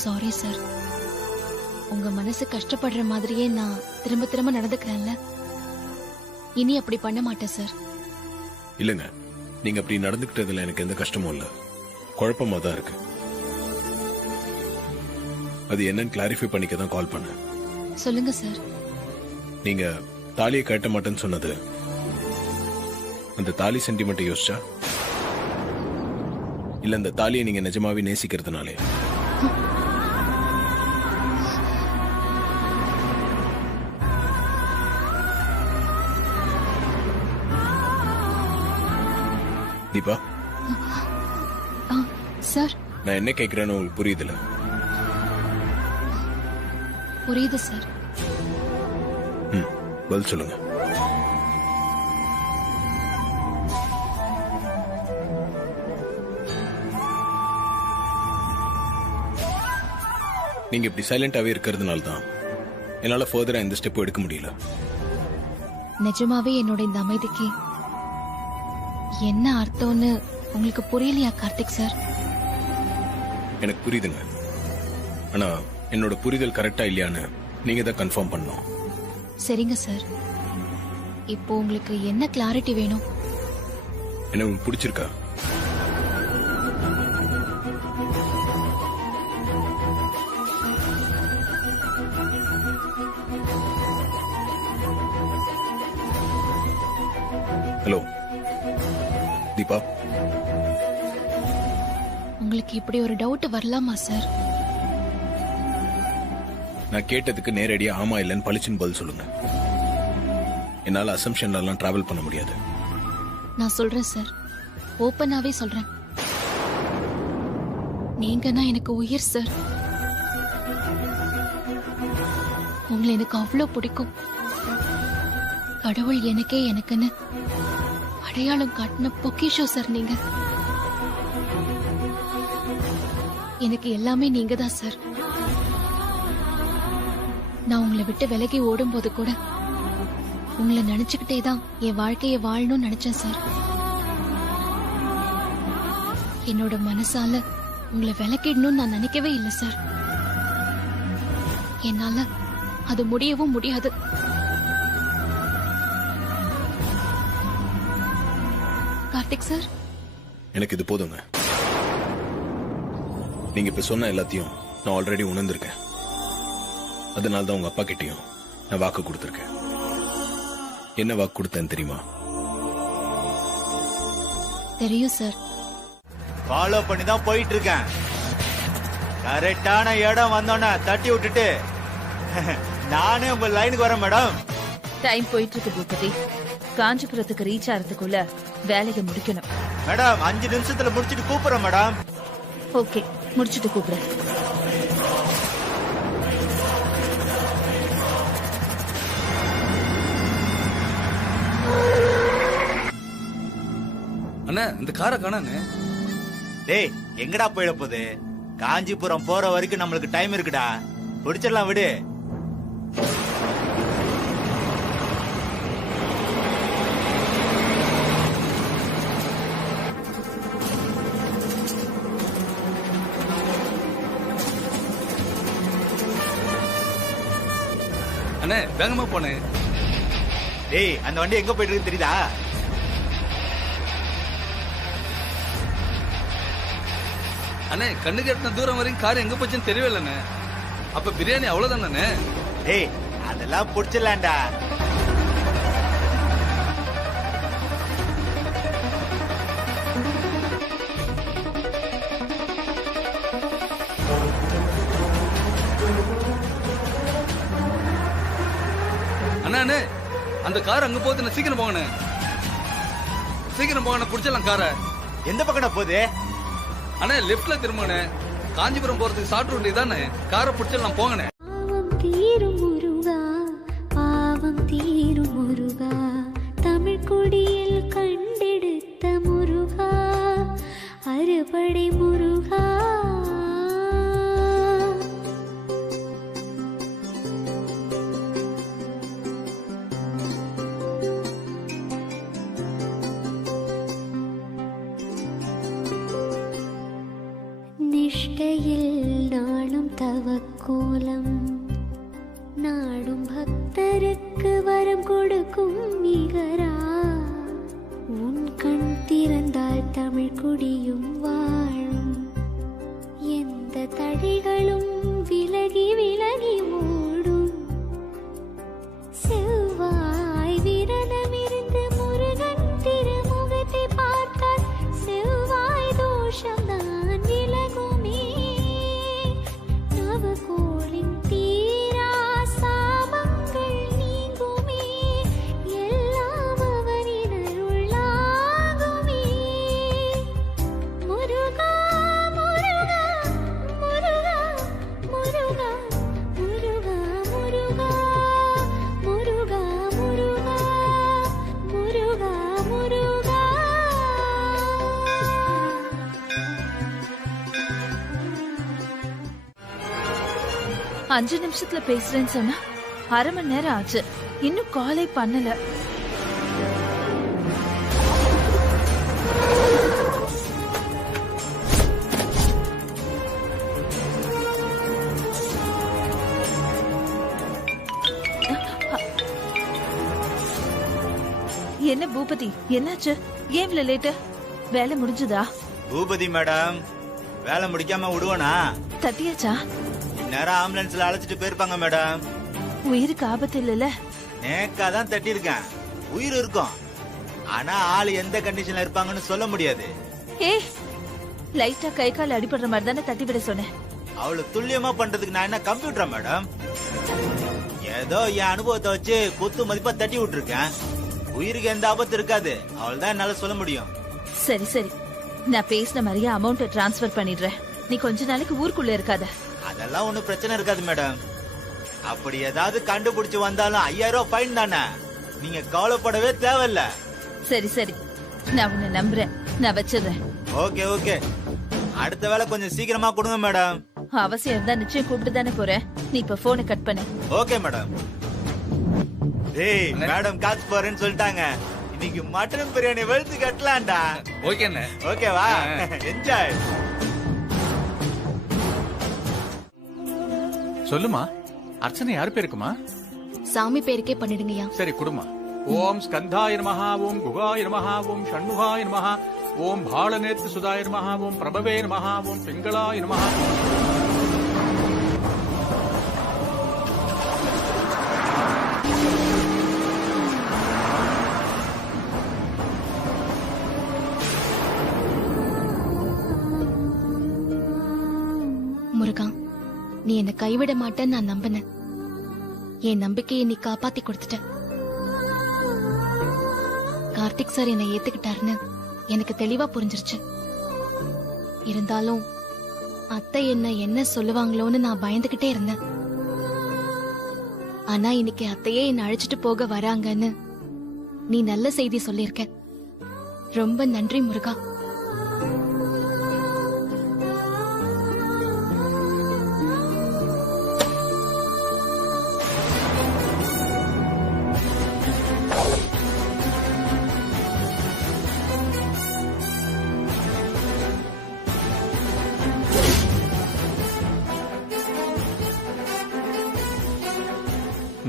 சாரி சார், உங்க மனசு கஷ்டப்படுற மாதிரியே நான் திரும்ப திரும்ப நடந்துக்கிறேன்ல. இனி அப்படி பண்ண மாட்டேன் சார். இல்லங்க, நீங்க அப்படி நடந்துக்கிட்டதுல எனக்கு எந்த கஷ்டமும் இல்ல, குழப்பமா தான் இருக்கு. அது என்னன்னு கிளாரிஃபை பண்ணிக்க தான் கால் பண்ணேன். சொல்லுங்க சார். நீங்க தாலியை கட்ட மாட்டேன்னு சொன்னது அந்த தாலி சென்டிமெண்ட் யோசிச்சா? இல்ல இந்த தாலியை நீங்க நிஜமாவே நேசிக்கிறதுனாலே? தீபா, சார் நான் என்ன கேட்கிறேன்னு உங்களுக்கு புரியுதுல? புரியுது சார். பதில் சொல்லுங்க. நீங்க இப்படி சைலண்டாவே இருக்கிறதுனால தான் என்னால ஃபர்தரா இந்த ஸ்டெப் எடுக்க முடியல. நிஜமாவே என்னோட இந்த அமைதிக்கு என்ன அர்த்தம்னு உங்களுக்கு புரியலையா கார்த்திக் சார்? எனக்கு புரியுதுங்க. ஆனா என்னோட புரிதல் கரெக்டா இல்லையான்னு நீங்க தான் கன்ஃபார்ம் பண்ணணும். சரிங்க சார். இப்போ உங்களுக்கு என்ன கிளாரிட்டி வேணும்? என்ன உங்களுக்கு பிடிச்சிருக்கா? ஹலோ தீபா, உங்களுக்கு இப்படி ஒரு டவுட் வரலாமா சார்? நான் கேட்டதுக்கு நேரடியா ஆமா இல்லன்னு பளிச்சுன்னு பதில் சொல்லுங்க. என்னால அசம்ஷன்ல எல்லாம் டிராவல் பண்ண முடியாது. நான் சொல்றேன் சார், ஓப்பனாவே சொல்றேன். நீங்கன்னா எனக்கு உயிர் சார். உங்களை எனக்கு அவ்வளவு பிடிக்கும். கடவுள் எனக்குன்னு அடையாளம் காட்டின பொக்கிஷம் சார் நீங்க. எனக்கு எல்லாமே நீங்க தான் சார். நான் உங்களை விட்டு விலகி ஓடும்போது கூட உங்களை நினைச்சுக்கிட்டே தான் என் வாழ்க்கையை வாழணும்னு நினைச்சேன் சார். என்னோட மனசால உங்களை விலக்கிடணும்னு நான் நினைக்கவே இல்லை சார். என்னால அது முடியவும் முடியாது. கார்த்திக் சார், எனக்கு இது போதுங்க. நீங்க இப்ப சொன்ன எல்லாத்தையும் நான் ஆல்ரெடி உணர்ந்திருக்கேன். அதனால தான் உங்க அப்பா கிட்டயும் நான் வாக்கு கொடுத்திருக்கேன். என்ன வாக்கு கொடுத்தேன்னு தெரியுமா? தெரியும் சார். ஃபாலோ பண்ணி தான் போயிட்டு இருக்கேன். கரெக்டான இடம் வந்தோன்னே தட்டி விட்டுட்டு நானே உங்க லைனுக்கு வரேன் மேடம். டைம் போயிட்டு இருக்கு பூபதி. காஞ்சிபுரத்துக்கு ரீச் ஆகிறதுக்குள்ள வேலையை முடிக்கணும். மேடம் 5 நிமிஷத்துல முடிச்சிட்டு கூப்பிடுறேன் மேடம். ஓகே, முடிச்சிட்டு கூப்பிடுறேன். அண்ணா, இந்த காரை காணானே. டேய், எங்கடா போயிட போகுது? காஞ்சிபுரம் போற வரைக்கும் நம்மளுக்கு டைம் இருக்குடா. பிடிச்சிடலாம் விடு. அண்ணே, வேகமா போனேன். டேய், அந்த வண்டி எங்க போயிட்டு இருக்கு தெரியுதா? அண்ணே, கண்ணுக்கு எட்டின தூரம் வரைக்கும் கார் எங்க போச்சுன்னு தெரியவே இல்லண்ணே. அப்ப பிரியாணி அவ்வளவுதானே? டேய், அதெல்லாம் பிடிச்சிடலாம்டா. அண்ணே, அந்த கார் அங்க போகுது. சீக்கிரம் போங்கண்ணே, சீக்கிரம் போங்கண்ணே, பிடிச்சிடலாம் காரை. எந்த பக்கம் போகுது? அண்ணே, லெப்ட்ல திரும்பண்ணே. காஞ்சிபுரம் போறதுக்கு ஷார்ட் ரூட் இதானே. காரை பிடிச்சிடலாம், போங்கண்ணே. பாவம் தீரும் முருகா, தமிழ் கொடியில் கண்டெடுத்த முருகா, அறுபடை முருகா. நிஷ்டையில் நாளும் தவக்கோலம், நாடும் பக்தருக்கு வரம் கொடுக்கும் நிகரா. உன் கண் திறந்தால் தமிழ் குடியும் வாழும். எந்த தடைகளும் விலகி விலகி ஓடும். செவ்வாய் விரதமிருந்து முருகன் திருமுகத்தை பார்த்தால் செவ்வாய் தோஷம் 5 நிமிஷத்துல பேசுறேன்னு சொன்னா 1/2 மணி நேரம் ஆச்சு, இன்னும் காலே பண்ணல. என்ன பூபதி, என்னாச்சு? ஏன் இவ்வளவு லேட்டு? வேலை முடிஞ்சதா? பூபதி மேடம், வேலை முடிக்காம விடுவானா? தட்டியாச்சா? இந்நேரம் ஆம்புலன்ஸ்ல அழைச்சிட்டு போயிருப்பாங்க மேடம். உயிருக்கு ஆபத்து இல்லல? நேக்காதான் தட்டி இருக்கேன், உயிர் இருக்கும். ஆனா ஆளு எந்த கண்டிஷன்ல இருப்பாங்கன்னு சொல்ல முடியாது. ஏய், லைட்டா கை கால் அடிபடுற மாதிரி தானே தட்டி விட சொன்னேன். அவ்வளவு துல்லியமா பண்றதுக்கு நான் என்ன கம்ப்யூட்டரா மேடம்? ஏதோ என் அனுபவத்தை வச்சு குத்து மதிப்பா தட்டி விட்டுருக்கேன். உயிருக்கு எந்த ஆபத்து இருக்காது, அவள்தான் என்னால சொல்ல முடியும். சரி சரி, நான் பேசின மாதிரியே அமௌண்ட் டிரான்ஸ்பர் பண்ணிடுறேன். நீ கொஞ்ச நாளைக்கு ஊருக்குள்ள இருக்காத. அதெல்லாம் ஒண்ணும் பிரச்சனை இருக்காது மேடம். அப்படி ஏதாவது கண்டுபிடிச்சு வந்தாலும் 5000 ரூபாய் ஃபைன் தானே, நீங்க கவலைப்படவே தேவையில்ல. சரி சரி, நான் உன்னை நம்புறேன். நான் வச்சிடுறேன். ஓகே ஓகே, அடுத்த வேலை கொஞ்சம் சீக்கிரமா கொடுங்க மேடம். அவசியம் இருந்தா நிச்சயம் கூப்பிட்டு தானே போறேன். நீ இப்ப போனை கட் பண்ணு. Okay madam. டேய் மேடம் காசு போறேன்னு சொல்லிட்டாங்க. இன்னைக்கு மட்டன் பிரியாணி வெளுத்து கட்டலாம்டா. ஓகே அண்ணே. ஓகேவா? என்ஜாய். சொல்லுமா, அர்ச்சனை யார் பேருக்குமா? சாமி பேருக்கே பண்ணிடுங்கய்யா. சரி குடுமா. ஓம் ஸ்கந்தாய நமஹ, ஓம் குகாய நமஹ, ஓம் ஷண்முகாய நமஹ, ஓம் பாலநேத்ர சுதாய நமஹ, ஓம் பிரபவே நமஹ, ஓம் பிங்களாய நமஹ. முருகா, நீ என்ன கைவிட மாட்டேன்னு நான் நம்பினேன். என் நம்பிக்கையை நீ காப்பாத்தி கொடுத்துட்ட. கார்த்திக் சார் என்னை ஏத்துக்கிட்டாருன்னு எனக்கு தெளிவா புரிஞ்சிருச்சு. இருந்தாலும் அத்தை என்ன சொல்லுவாங்களோன்னு நான் பயந்துகிட்டே இருந்தேன். ஆனா இன்னைக்கு அத்தையே என்ன அழைச்சிட்டு போக வராங்கன்னு நீ நல்ல செய்தி சொல்லியிருக்க. ரொம்ப நன்றி முருகா.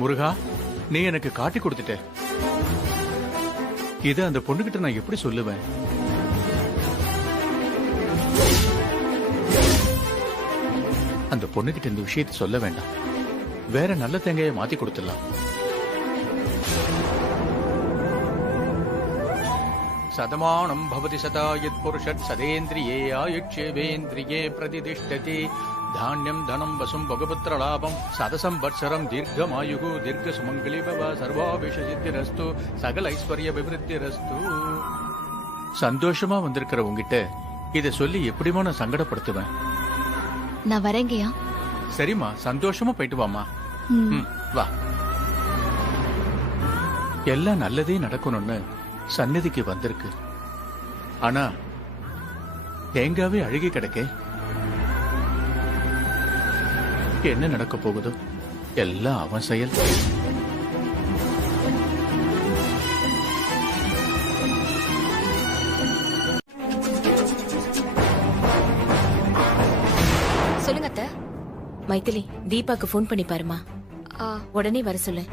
முருகா, நீ எனக்கு காட்டி கொடுத்துட்ட. இத அந்த பொண்ணுகிட்ட நான் எப்படி சொல்லுவேன்? அந்த பொண்ணுகிட்ட இந்த விஷயத்தை சொல்ல வேண்டாம். வேற நல்ல தேங்காயை மாத்தி கொடுத்துடலாம். சதமானம் பவதி சதா யத் புருஷத் சதேந்திரியே ஆயுட்சேவேந்திரியே பிரதிதிஷ்டதி. தானியம் தனம் வசும் பகபுத்திர லாபம் சதசம்பத்சரம் தீர்க்கமாயுகு தீர்க்க சுமங்கலி பவ சர்வாபிஷ சித்திரஸ்து சகல ஐஸ்வர்ய விவருத்திரஸ்து. சந்தோஷமா வந்திருக்கிற உங்ககிட்ட இத சொல்லி எப்படிமா நான் சங்கடப்படுத்துவேன்? நான் வரேங்கய்யா. சரிம்மா, சந்தோஷமா போயிட்டு வாமா. வா. எல்லாம் நல்லதே நடக்கணும்னு சந்நிதிக்கு வந்திருக்கு. ஆனா தேங்காவே அழுகி கிடக்கே. என்ன நடக்க போகுதோ எல்லாம் அவன் செயல். சொல்லுங்க அத்தை. மைதிலி, தீபாக்கு போன் பண்ணி பாருமா. உடனே வர சொல்லு.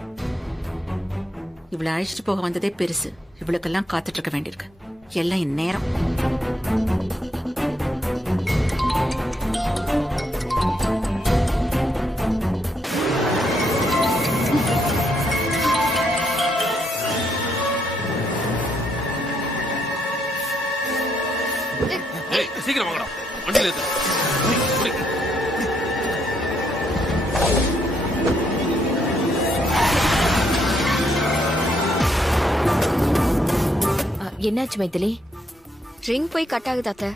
இவ்வளவு அழைச்சிட்டு போக வந்ததே பெருசு. இவளுக்கெல்லாம் காத்துட்டு இருக்க வேண்டியிருக்கு. எல்லாம் என் நேரம். சீக்கிரம் வாங்கடா, வண்டியில ஏத்து. என்னாச்சு மைதிலி? ரிங் போய் கட் ஆகுது அத்தை.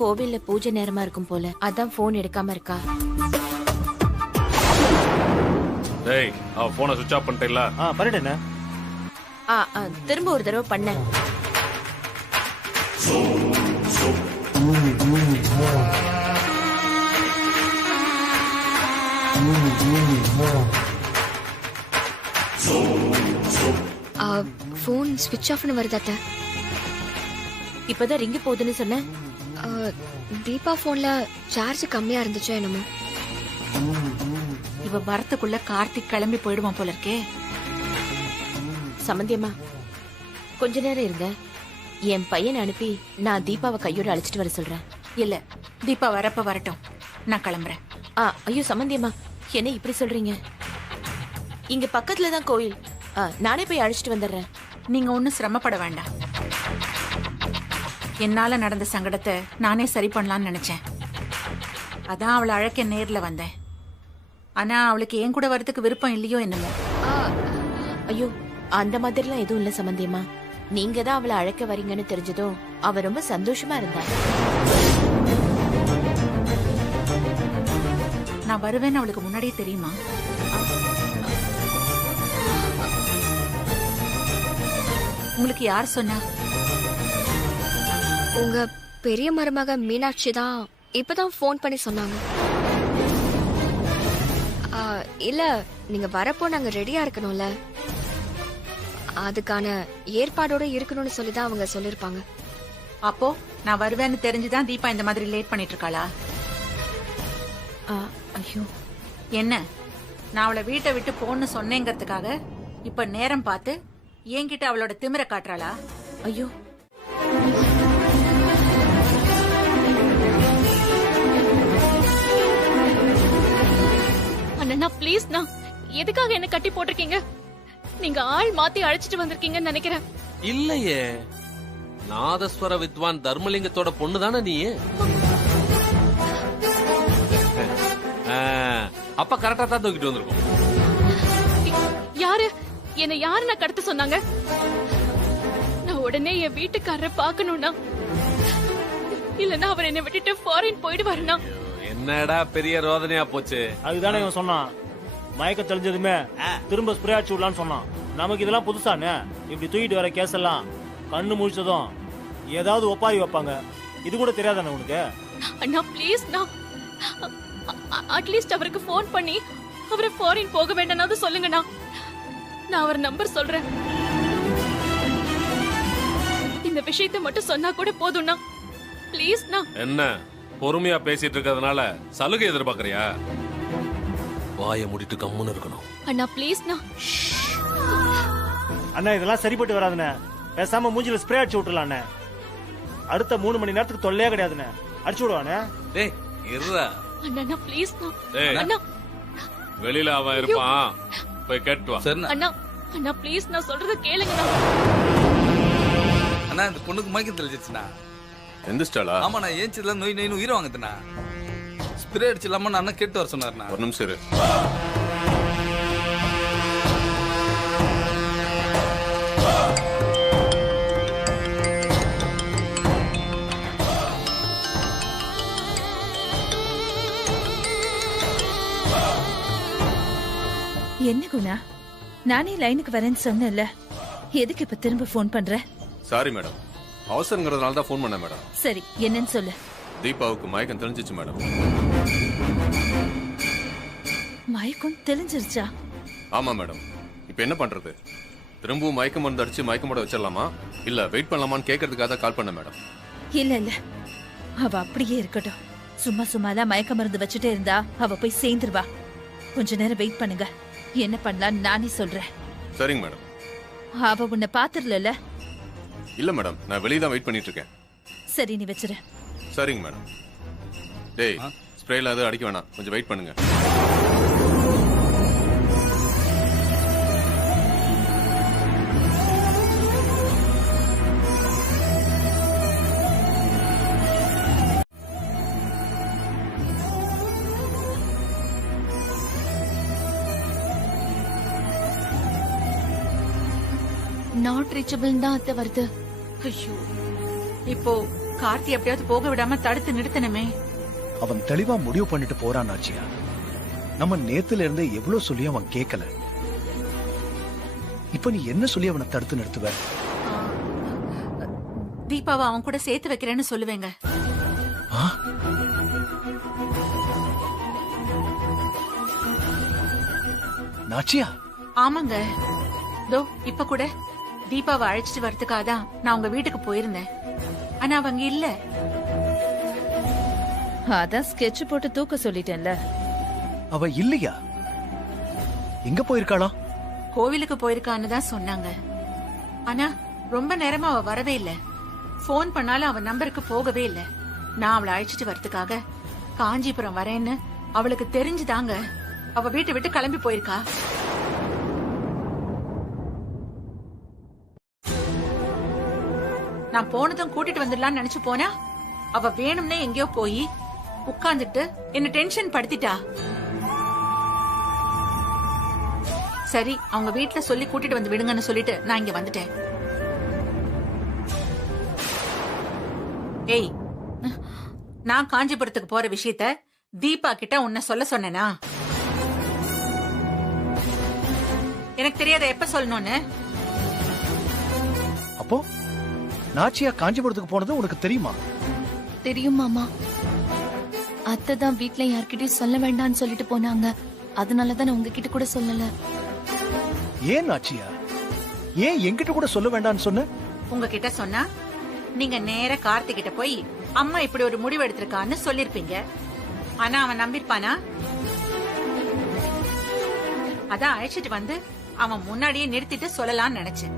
கோவில்ல பூஜை நேரமா இருக்கும் போல, அதான் போன் எடுக்காம இருக்கா. டேய், அவ போனை சுவிட்ச் ஆஃப் பண்ணிட்டேல? பண்ணிட்டேனே. திரும்ப ஒரு தடவை பண்ணேன். போன் ஸ்விட்ச் ஆஃப்னு வருது அத்தை. இப்பதான் ரிங்கு போகுதுன்னு சொன்ன. தீபா போன்ல சார்ஜ் கம்மியா இருந்துச்சோ என்னமோ. இவ வரத்துக்குள்ள கார்த்திக் கிளம்பி போயிடுவான் போல இருக்கே. சம்பந்தியம்மா கொஞ்ச நேரம் இருங்க. என் பையனை அனுப்பி நான் தீபாவை கையோட அழைச்சிட்டு வர சொல்றேன். இல்ல, தீபா வரப்ப வரட்டும், நான் கிளம்புறேன். ஐயோ சம்பந்தியம்மா, என்ன இப்படி சொல்றீங்க? இங்க பக்கத்துல தான் கோயில். நானே போய் அழைச்சிட்டு வந்துடுறேன். நீங்க ஒன்னும் சிரமப்பட வேண்டாம். என்னால நடந்த சங்கடத்தை நானே சரி பண்ணலாம்னு நினைச்சேன். அதான் அவளை அழைக்க நேர்ல வந்தேன். ஆனா அவளுக்கு என் கூட வரதுக்கு விருப்பம் இல்லையோ என்னமோ. ஐயோ அந்த மாதிரிலாம் எதுவும் இல்ல சம்பந்தியம்மா. நீங்க தான் அவளை அழைக்க வரீங்கன்னு தெரிஞ்சதும் அவ ரொம்ப சந்தோஷமா இருந்தா. நான் வருவேன்னு அவளுக்கு முன்னாடியே தெரியுமா? உங்களுக்கு யார் சொன்னா? உங்க பெரிய மருமக மீனாட்சி தான் இப்பதான் போன் பண்ணி சொன்னாங்க. இல்ல, நீங்க வரப்போ நாங்க ரெடியா இருக்கணும்ல, அதுக்கான ஏற்பாடோட இருக்கணும்னு சொல்லிதான் அவங்க சொல்லிருப்பாங்க. அப்போ நான் வருவேன்னு தெரிஞ்சுதான் தீபா இந்த மாதிரி லேட் பண்ணிட்டு இருக்காளா? ஐயோ என்ன, நான் அவளை வீட்டை விட்டு போன்னு சொன்னேங்கிறதுக்காக இப்ப நேரம் பார்த்து என்கிட்ட அவளோட திமிர காட்டுறாளா? ஐயோ அண்ணா ப்ளீஸ்ண்ணா, எதுக்காக என்ன கட்டி போட்டிருக்கீங்க? நீங்க ஆள் மாத்தி அழைச்சிட்டு வந்திருக்கீங்கன்னு நினைக்கிறேன். இல்லையே, நாதஸ்வர வித்வான் தர்மலிங்கத்தோட பொண்ணு தானே நீ? அப்ப கரெக்டா தான் தூக்கிட்டு வந்திருக்கோம். யாரு என்ன யாரு நான் கடத்த சொன்னாங்க? நான் உடனே என் வீட்டுக்காரரை பாக்கணும்னா, இல்லன்னா அவர் என்னை விட்டுட்டு ஃபாரின் போயிடுவாருனா. என்னடா பெரிய ரோதனையா போச்சு. அதுதானே இவன் சொன்னான். மயக்க தெளிஞ்சதுமே திரும்ப ஸ்ப்ரே அடிச்சு விடலான்னு சொன்னான். நமக்கு இதெல்லாம் புதுசானே. இப்படி தூக்கிட்டு வர கேஸ் எல்லாம் கண்ணு முழிச்சதும் ஏதாவது ஒப்பாரி வைப்பாங்க. இது கூட தெரியாதானே உனக்கு? அண்ணா ப்ளீஸ்ண்ணா, அட்லீஸ்ட் அவருக்கு போன் பண்ணி அவரை ஃபாரின் போக வேண்டாம்னு சொல்லுங்கண்ணா. நான் அவர் நம்பர் சொல்றேன். இந்த விஷயத்தை மட்டும் சொன்னா கூட போதும்ண்ணா. ப்ளீஸ்ண்ணா. என்ன பொறுமையா பேசிட்டு இருக்கிறதுனால சலுகை எதிர்பார்க்கறியா? வாயை மூடிட்டு கம்முன்னு இருக்கணும். அண்ணா ப்ளீஸ்ண்ணா. அண்ணா இதெல்லாம் சரிப்பட்டு வராதுண்ணே. பேசாம மூஞ்சில ஸ்ப்ரே அடிச்சு விட்டுலாண்ணே. அடுத்த 3 மணி நேரத்துக்கு தொல்லையே கிடையாதுண்ணே. அடிச்சு விடுவானே. டேய் இருடா. அண்ணா ப்ளீஸ்ண்ணா. டேய் அண்ணா வெளியில அவன் இருப்பான், போய் கேட்டு வா. அண்ணா அண்ணா ப்ளீஸ், நான் சொல்றத கேளுங்கண்ணா. அண்ணா இந்த பொண்ணுக்கு மயக்கம் தெளிச்சிச்சுண்ணா. எந்திரிச்சிட்டாளா? ஆமா, நான் ஏஞ்சில நோய் நோய் உயிர் வாங்குதுண்ணா. ஸ்ப்ரே அடிச்சிடலாமா நான் கேட்டு வர சொன்னாருண்ணா. ஒரு நிமிஷம் இரு. என்ன குணா, நானே லைனுக்கு வரேன்னு சொன்னேன்ல, எதுக்கு இப்ப திரும்ப போன் பண்ற? சாரி மேடம், அவசரங்கிறதுனால தான் போன் பண்ணேன் மேடம். சரி, என்னன்னு சொல்லு. தீபாவுக்கு மயக்கம் தெரிஞ்சிச்சு மேடம். மயக்கம் தெளிஞ்சிருச்சா? ஆமா மேடம். இப்ப என்ன பண்றது? திரும்பவும் மயக்கம் மருந்து அடிச்சு மயக்கம் போட வச்சிடலாமா, இல்ல வெயிட் பண்ணலாமான்னு கேட்கறதுக்காக தான் கால் பண்ண மேடம். இல்ல இல்ல, அவ அப்படியே இருக்கட்டும். சும்மா சும்மாலாம் மயக்க மருந்து வச்சுட்டே இருந்தா அவ போய் சேர்ந்துருவா. கொஞ்ச நேரம் வெயிட் பண்ணுங்க, என்ன பண்ணலாம் நானே சொல்றேன். சரிங்க மேடம். அவ உன்னை பாத்துரல? இல்ல மேடம், நான் வெளியே தான் வெயிட் பண்ணிட்டு இருக்கேன். சரி, நீ வச்சிரு. சரிங்க மேடம். டேய், ஸ்ப்ரேல அது அடிக்க வேணாம், கொஞ்சம் வெயிட் பண்ணுங்க. நாட் ரீச்சபிள் தான் அத்தை வருது. ஐயோ, இப்போ கார்த்தி எப்படியாவது போக விடாம தடுத்து நிறுத்தணுமே. அவன் தெளிவா முடிவு பண்ணிட்டு போறான் ஆச்சியா. நம்ம நேத்துல இருந்து எவ்வளவு சொல்லி அவன் கேட்கல. இப்ப நீ என்ன சொல்லி அவனை தடுத்து நிறுத்துவ? தீபாவை அவன் கூட சேர்த்து வைக்கிறேன்னு சொல்லுவேங்க. நாச்சியா? ஆமாங்க, தோ இப்ப கூட தீபாவை அழைச்சிட்டு வரதுக்காக தான் நான் உங்க வீட்டுக்கு போயிருந்தேன். ஆனா அவங்க இல்ல. அதான் ஸ்கெட்ச் போட்டு தூக்க சொல்லிட்டேன்ல. அவ இல்லையா? எங்க போயிருக்காளா? கோவிலுக்கு போயிருக்கான்னு தான் சொன்னாங்க. ஆனா ரொம்ப நேரமா அவ வரவே இல்ல. போன் பண்ணாலும் அவ நம்பருக்கு போகவே இல்ல. நான் அவளை அழைச்சிட்டு வரதுக்காக காஞ்சிபுரம் வரேன்னு அவளுக்கு தெரிஞ்சுதாங்க அவ வீட்டை விட்டு கிளம்பி போயிருக்கா. நான் போனதும் கூட்டிட்டு வந்துடலாம்னு நினைச்சு போனா அவ வேணும்னே எங்கேயோ போய் உட்கார்ந்துட்டு என்ன டென்ஷன் படுத்திட்டா. சரி அவங்க வீட்டுல சொல்லி கூட்டிட்டு வந்து விடுங்கன்னு சொல்லிட்டு நான் இங்க வந்துட்டேன். ஏய், நான் காஞ்சிபுரத்துக்கு போற விஷயத்த தீபா கிட்ட உன்னை சொல்ல சொன்னேனா? எனக்கு தெரியாத எப்ப சொல்லணும்னு. அப்போ நாச்சியா காஞ்சிபுரத்துக்கு போனது உனக்கு தெரியுமா? தெரியும் மாமா. அத்தை தான் வீட்ல யார்கிட்டயும் சொல்ல வேண்டாம்னு சொல்லிட்டு போனாங்க. அதனாலதான் நான் உங்ககிட்ட கூட சொல்லல. ஏன் நாச்சியா? ஏன் என்கிட்ட கூட சொல்ல வேண்டாம்னு சொன்ன? உங்ககிட்ட சொன்னா நீங்க நேர கார்த்திக் கிட்ட போய் அம்மா இப்படி ஒரு முடிவு எடுத்திருக்கான்னு சொல்லிருப்பீங்க. ஆனா அவன் நம்பிருப்பானா? அதான் அழைச்சிட்டு வந்து அவன் முன்னாடியே நிறுத்திட்டு சொல்லலாம்னு நினைச்சேன்.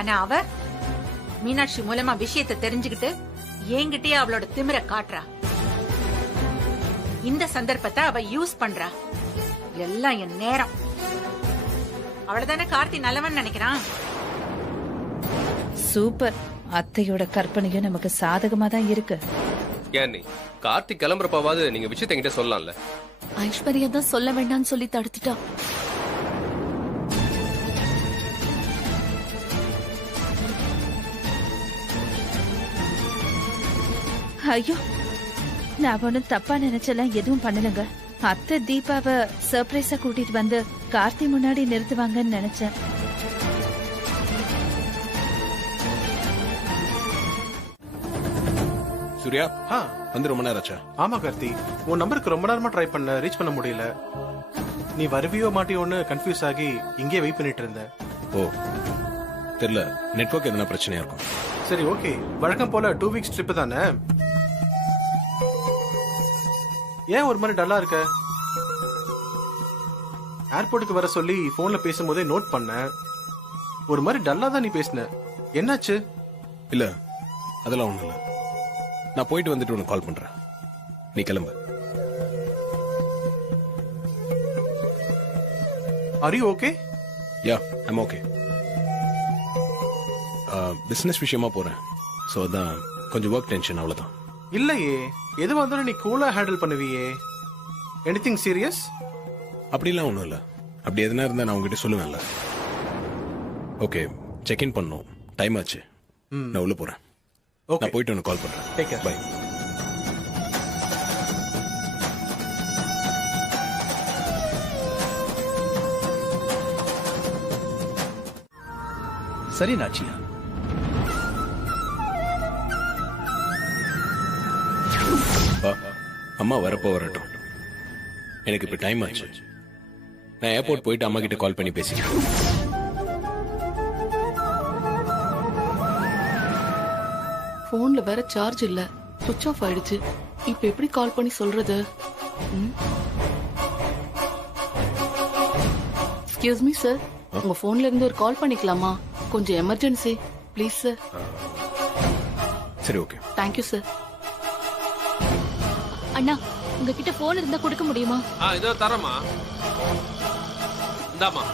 ஆனா அவ மீனாட்சி மூலமா விஷயத்தை தெரிஞ்சுக்கிட்டு என்கிட்டயே அவளோட திமிர காட்டுறா. இந்த சந்தர்ப்பத்தை அவ யூஸ் பண்றா. எல்லாம் என் நேரம். அவளதானே கார்த்தி நல்லவன் நினைக்கிறான். சூப்பர். அத்தையோட கற்பனையும் நமக்கு சாதகமா தான் இருக்கு. ஏன் நீ கார்த்திக் கிளம்புறப்பாவது நீங்க விஷயத்தை என்கிட்ட சொல்லலாம்ல? ஐஸ்வர்யா தான் சொல்ல வேண்டாம்னு சொல்லி தடுத்துட்டா. ஐயோ, நான் ஒன்னும் தப்பா நினைச்செல்லாம் எதுவும் பண்ணலங்க. அத்தை தீபாவை சர்ப்ரைஸா கூட்டிட்டு வந்து கார்த்தி முன்னாடி நிறுத்துவாங்கன்னு நினைச்சேன். சூர்யா, வந்து ரொம்ப நேரம் ஆச்சா? ஆமா கார்த்தி, உன் நம்பருக்கு ரொம்ப நேரமா ட்ரை பண்ண, ரீச் பண்ண முடியல. நீ வருவியோ மாட்டியோன்னு கன்ஃபியூஸ் ஆகி இங்கே வெயிட் பண்ணிட்டு இருந்த. ஓ தெரியல, நெட்வொர்க் எதனா பிரச்சனையா இருக்கும். சரி ஓகே, வழக்கம் போல 2 வீக்ஸ் ட்ரிப் தானே? ஏன் ஒரு மாதிரி டல்லா இருக்க? ஏர்போர்ட்டுக்கு வர சொல்லி போன்ல பேசும்போதே நோட் பண்ண. ஒரு மாதிரி டல்லா தான் நீ பேசின. என்னாச்சு? இல்ல அதெல்லாம் ஒண்ணும் இல்ல. நான் போயிட்டு வந்துட்டு உனக்கு கால் பண்றேன். நீ கிளம்பு. Are you okay? Yeah, I'm okay. Business விஷயமா போறேன். சோ அதான் கொஞ்சம் ஒர்க் டென்ஷன், அவ்வளவுதான். இல்லையே, எது வந்தாலும் நீ கூலா ஹேண்டில் பண்ணுவியே. Anything serious? அப்படிலாம் ஒண்ணும் இல்ல. அப்படி எதுனா இருந்தா நான் உங்ககிட்ட சொல்லுவேன்ல. ஓகே, செக் இன் பண்ணணும். டைம் ஆச்சு. நான் உள்ள போறேன். நான் போயிட்டு உனக்கு கால் பண்றேன். Take care. பை. சரி நாச்சியா, அம்மா வரப்போ வரட்டும். எனக்கு இப்ப டைம் ஆச்சு. நான் ஏர்போர்ட் போயிட்டு அம்மா கிட்ட கால் பண்ணி பேசிக்கிறேன். போன்ல வேற சார்ஜ் இல்ல, சுவிட்ச் ஆஃப் ஆயிடுச்சு. இப்ப எப்படி கால் பண்ணி சொல்றது? எக்ஸ்கியூஸ் மீ சார், உங்க போன்ல இருந்து ஒரு கால் பண்ணிக்கலாமா? கொஞ்சம் எமர்ஜென்சி ப்ளீஸ் சார். சரி ஓகே. Thank you sir. அண்ணா, உங்ககிட்ட போன் இருந்தா கொடுக்க முடியுமா? இதோ தரமா. இந்தாமா.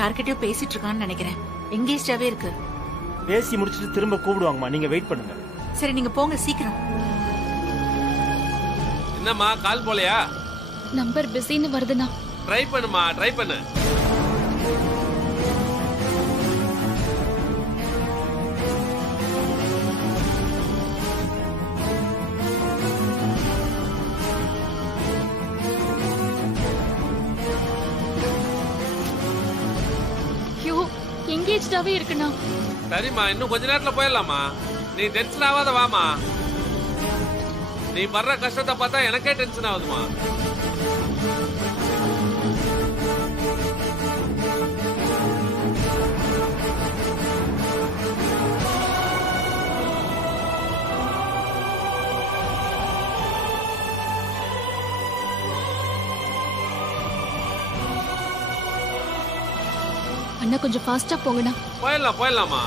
யார்கிட்டயோ பேசிட்டு இருக்கான்னு நினைக்கிறேன். எங்கேஜாவே இருக்கு. பேசி முடிச்சிட்டு திரும்ப கூப்பிடுவாங்கம்மா, நீங்க வெயிட் பண்ணுங்க. சரி நீங்க போங்க சீக்கிரம். என்னம்மா கால் போலையா? நம்பர் பிஸின்னு வருதுண்ணா. ட்ரை பண்ணுமா, ட்ரை பண்ணு. எங்கேஜ்டாவே இருக்குண்ணா. சரிம்மா, இன்னும் கொஞ்ச நேரத்துல போயிடலாமா. நீ டென்ஷன் ஆகாத வாமா. நீ படுற கஷ்டத்தை பார்த்தா எனக்கே டென்ஷன் ஆகுதுமா. அண்ணா கொஞ்சம் ஃபாஸ்டா போங்கண்ணா. போயிடலாமா.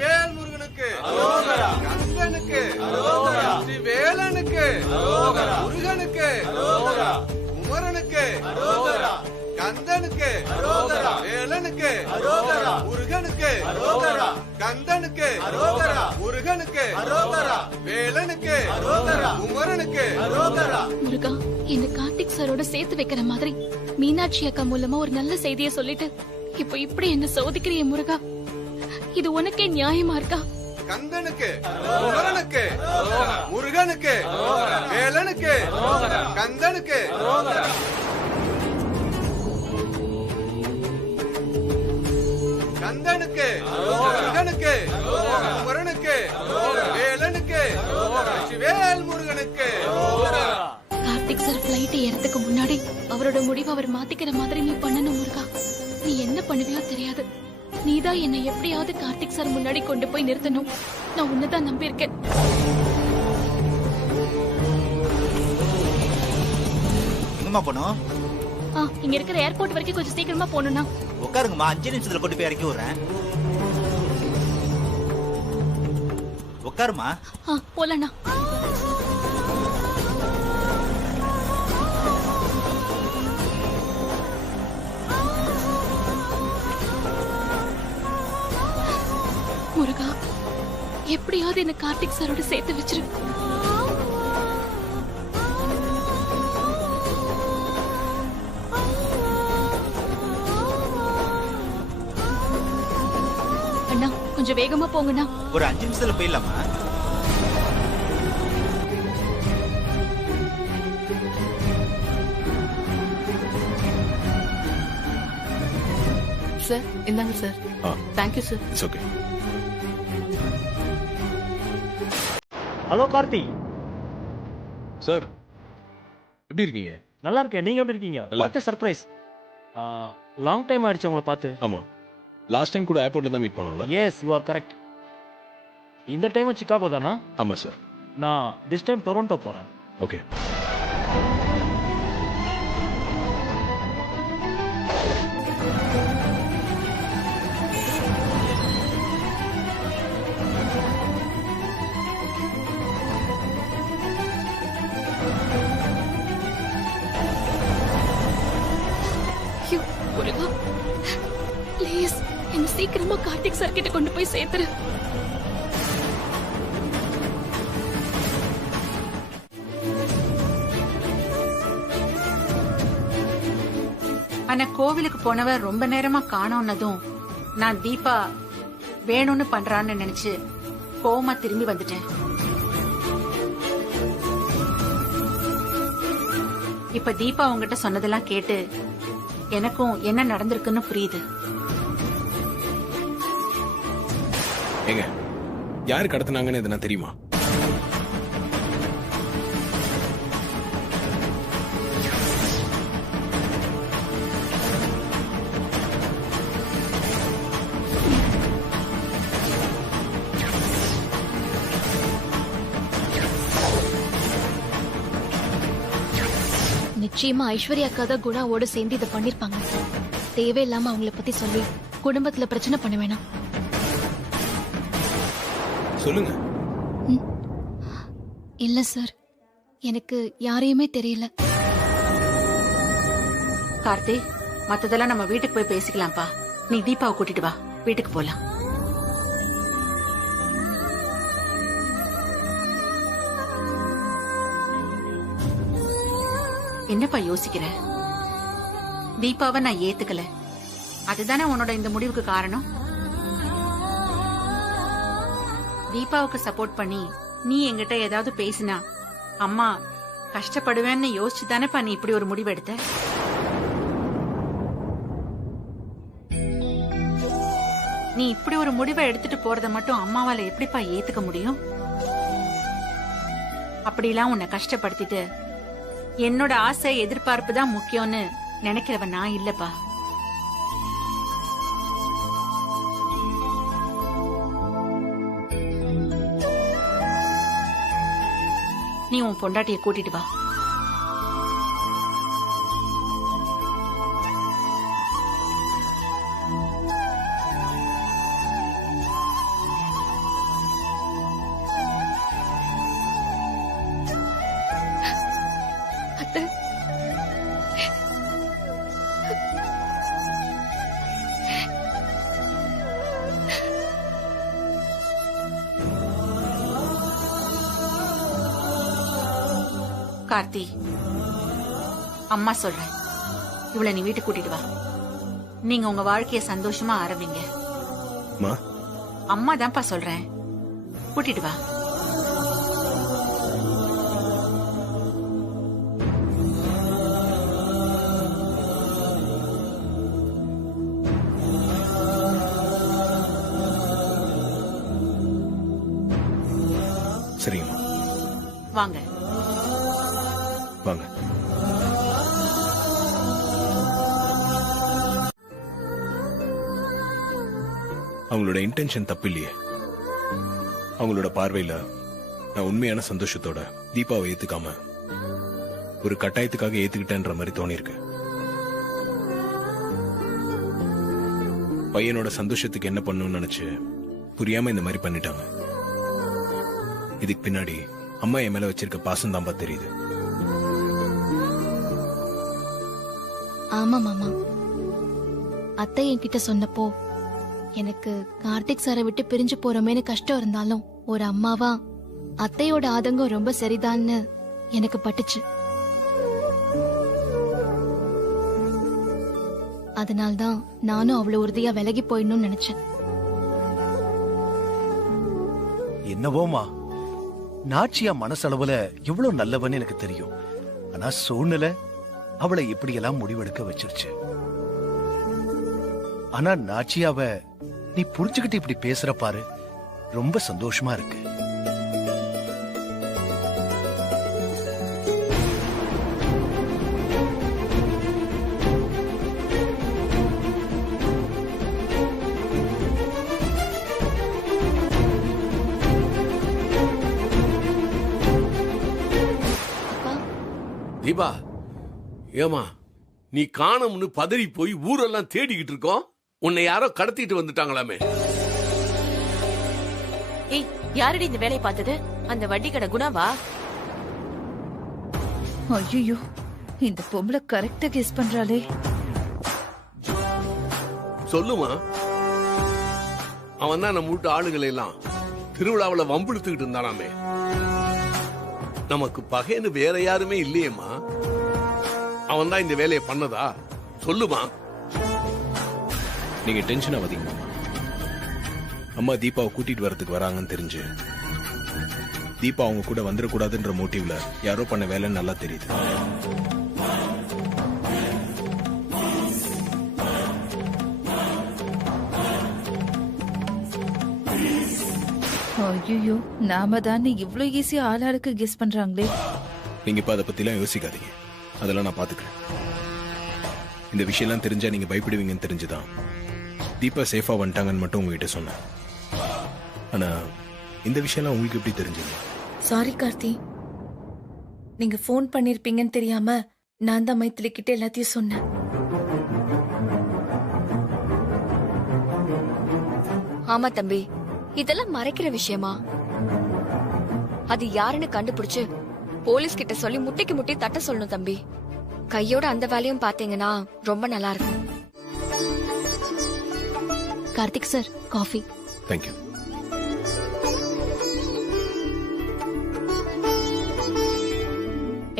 வேல் முருகனுக்கு கந்தனுக்கு வேலனுக்கு முருகனுக்கு குமரனுக்கு கந்தனுக்கு வேலனுக்கு முருகனுக்கு கந்தனுக்கு முருகனுக்கு வேலனுக்கு குமரனுக்கு. முருகா, இந்த கார்த்திக் சாரோட சேர்த்து வைக்கிற மாதிரி மீனாட்சி அக்கா மூலமா ஒரு நல்ல செய்தியை சொல்லிட்டு இப்ப இப்படி என்ன சோதிக்கிறிய முருகா? இது உனக்கே நியாயமா இருக்கா? கந்தனுக்கு குமரனுக்கு முருகனுக்கு வேலனுக்கு கந்தனுக்கு கந்தனுக்கு முருகனுக்கு குமரனுக்கு வேலனுக்கு வேல் முருகனுக்கு. கார்த்திக் சார் பிளைட் ஏறதுக்கு முன்னாடி அவரோட முடிவை அவர் மாத்திக்கிற மாதிரி நீ பண்ணணும் முருகா. நீ என்ன பண்ணுவியோ தெரியாது. நீதான் என்னை எப்படியாவது கார்த்திக் சார் முன்னாடி கொண்டு போய் நிறுத்தணும். நான் உன்னதான் நம்பி இருக்கேன். எங்கம்மா போனோம்? இங்க இருக்கிற ஏர்போர்ட் வரைக்கும் கொஞ்சம் சீக்கிரமா போகணும்னா. உட்காருங்கம்மா, 5 நிமிஷத்துல கொண்டு போய் இறக்கி விடுறேன். உட்காருமா. போலண்ணா. முருகா, எப்படியாவது என்ன கார்த்திக் சாரோட சேர்த்து வச்சிரு. அண்ணா கொஞ்சம் வேகமா போங்கண்ணா. ஒரு 5 நிமிஷத்துல போயிடலாமா? சார் இந்தாங்க sir. Thank you sir. It's okay. Hello Karthi sir, எப்படி இருக்கீங்க? நல்லா இருக்கேன். நீங்க எப்படி இருக்கீங்க? What surprise. லாங் டைம் ஆயிடுச்சு உங்களை பார்த்து. ஆமா, லாஸ்ட் டைம் கூட ஏர்போர்ட்ல தான் மீட் பண்ணோம்ல. Yes, you are correct. இந்த டைம் சிகாகோ தானா? ஆமா சார். நான் திஸ் டைம் டொரண்டோ போறேன். ஓகே. பிளீஸ் என்ன சீக்கிரமா கார்த்திக் சார் கிட்ட கொண்டு போய் சேர்த்துரு. ஆனா கோவிலுக்கு போனவ ரொம்ப நேரமா காணோன்னதும் நான் தீபா வேணும்னு பண்றான்னு நினைச்சு கோவமா திரும்பி வந்துட்டேன். இப்ப தீபா உங்ககிட்ட சொன்னதெல்லாம் கேட்டு எனக்கும் என்ன நடந்திருக்குன்னு புரியுது. ஏங்க, யாரு கடத்தினாங்கன்னு எதுனா தெரியுமா? நிச்சயமா ஐஸ்வர்யா அக்கா தான் குணாவோட சேர்ந்து இதை பண்ணிருப்பாங்க. தேவையில்லாம அவங்கள பத்தி சொல்லி குடும்பத்துல பிரச்சனை பண்ண வேணாம். சொல்லுங்க. இல்ல சார், எனக்கு யாரையுமே தெரியல. கார்த்தி, மத்ததெல்லாம் நம்ம வீட்டுக்கு போய் பேசிக்கலாம்ப்பா. நீ தீபாவை கூட்டிட்டு வா, வீட்டுக்கு போலாம். என்னப்பா யோசிக்கிற? தீபாவை நான் ஏத்துக்கல, அதுதானே உன்னோட இந்த முடிவுக்கு காரணம். தீபாவுக்கு சப்போர்ட் பண்ணி நீ என்கிட்ட ஏதாவது பேசினா அம்மா கஷ்டப்படுவேன்னு யோசிச்சு தானேப்பா நீ இப்படி ஒரு முடிவு எடுத்த. நீ இப்படி ஒரு முடிவை எடுத்துட்டு போறத மட்டும் அம்மாவால எப்படிப்பா ஏத்துக்க முடியும்? அப்படிலாம் உன்னை கஷ்டப்படுத்திட்டு என்னோட ஆசை எதிர்பார்ப்பு தான் முக்கியம்னு நினைக்கிறவன் நான் இல்லப்பா. நீ உன் பொண்டாட்டிய கூட்டிட்டு வா. கார்த்தி, அம்மா சொல்றேன், இவளை நீ வீட்டுக்கு கூட்டிட்டு வா. நீங்க உங்க வாழ்க்கைய சந்தோஷமா ஆரம்பிங்க. அம்மா தான்ப்பா சொல்றேன், கூட்டிட்டு வா. சரிங்கம்மா. வாங்க வாங்க. அவங்களோட இன்டென்ஷன் தப்பு இல்லையே. அவங்களோட பார்வையில நான் உண்மையான சந்தோஷத்தோட தீபாவை ஏத்துக்காம ஒரு கட்டாயத்துக்காக ஏத்துக்கிட்டேன்ற மாதிரி தோணிருக்கு. பையனோட சந்தோஷத்துக்கு என்ன பண்ணணும்னு நினைச்சு புரியாம இந்த மாதிரி பண்ணிட்டாங்க. இதுக்கு பின்னாடி அம்மா என் மேல வச்சிருக்க பாசம் தான்பா தெரியுது. ஆமா மாமா, அத்தை என்கிட்ட சொன்னப்போ எனக்கு கார்த்திக் சாரை விட்டு பிரிஞ்சு போறோமேனு கஷ்டம் இருந்தாலும் ஒரு அம்மாவா அத்தையோட ஆதங்கம் ரொம்ப சரிதான்னு எனக்கு பட்டுச்சு. அதனால்தான் நானும் அவ்வளவு உறுதியா விலகி போயிடணும்னு நினைச்சேன். என்னவோமா, நாச்சியா மனசளவுல எவ்வளவு நல்லவன்னு எனக்கு தெரியும். ஆனா சூழ்நிலை அவளை இப்படியெல்லாம் முடிவெடுக்க வச்சிருச்சு. ஆனா நாச்சியாவ நீ புரிஞ்சுக்கிட்டு இப்படி பேசுற பாரு, ரொம்ப சந்தோஷமா இருக்கு. தீபா, ஏமா நீ காணோம்னு பதறி போய் ஊரெல்லாம் தேடிக்கிட்டு இருக்கோம். உன்னை யாரோ கடத்திட்டு வந்துட்டாங்களாமே. ஏய், யாரடி இந்த வேலையை பார்த்தது? அந்த வட்டி கடை குணாவா? ஐயோ, இந்த பொம்பளை கரெக்டா கெஸ் பண்றாளே. சொல்லுமா, அவன் தான் நம்ம வீட்டு ஆளுகளை எல்லாம் திருவிழாவில் வம்பிழுத்துக்கிட்டு இருந்தானாமே. நமக்கு பகைன்னு வேற யாருமே இல்லையேம்மா. அவன் தான் இந்த வேலையை பண்ணதா? சொல்லுமா. நீங்க டென்ஷன் ஆகாதீங்க. அம்மா தீபாவை கூட்டிட்டு வரதுக்கு வராங்கன்னு தெரிஞ்சு தீபா அவங்க கூட வந்துடக்கூடாதுன்ற மோட்டிவ்ல யாரோ பண்ண வேலைன்னு நல்லா தெரியுது. ஐயோ, நாம தானே இவ்வளவு ஈஸியா ஆளாளுக்கு கெஸ் பண்றாங்களே. நீங்க இப்ப அதை பத்தி எல்லாம் யோசிக்காதீங்க. அதெல்லாம் நான் பாத்துக்கிறேன். இந்த விஷயம்லாம் தெரிஞ்சா நீங்க பயப்படுவீங்கன்னு தெரிஞ்சுதான் தீபா சேஃபா வந்துட்டாங்கன்னு மட்டும் உங்ககிட்ட சொன்னேன். ஆனா இந்த விஷயம்லாம் உங்களுக்கு எப்படி தெரிஞ்சது? சாரி கார்த்தி, நீங்க போன் பண்ணிருப்பீங்கன்னு தெரியாம நான் தான் மைத்திலி கிட்ட எல்லாத்தையும் சொன்னேன். ஆமா தம்பி, இதெல்லாம் மறைக்கிற விஷயமா? அது யாருன்னு கண்டுபிடிச்சு போலீஸ் கிட்ட சொல்லி முட்டிக்கு முட்டி தட்ட சொல்லணும் தம்பி. கையோட அந்த வேலையும் பாத்தீங்கன்னா ரொம்ப நல்லா இருக்கும். Karthik sir, coffee. தேங்க்யூ.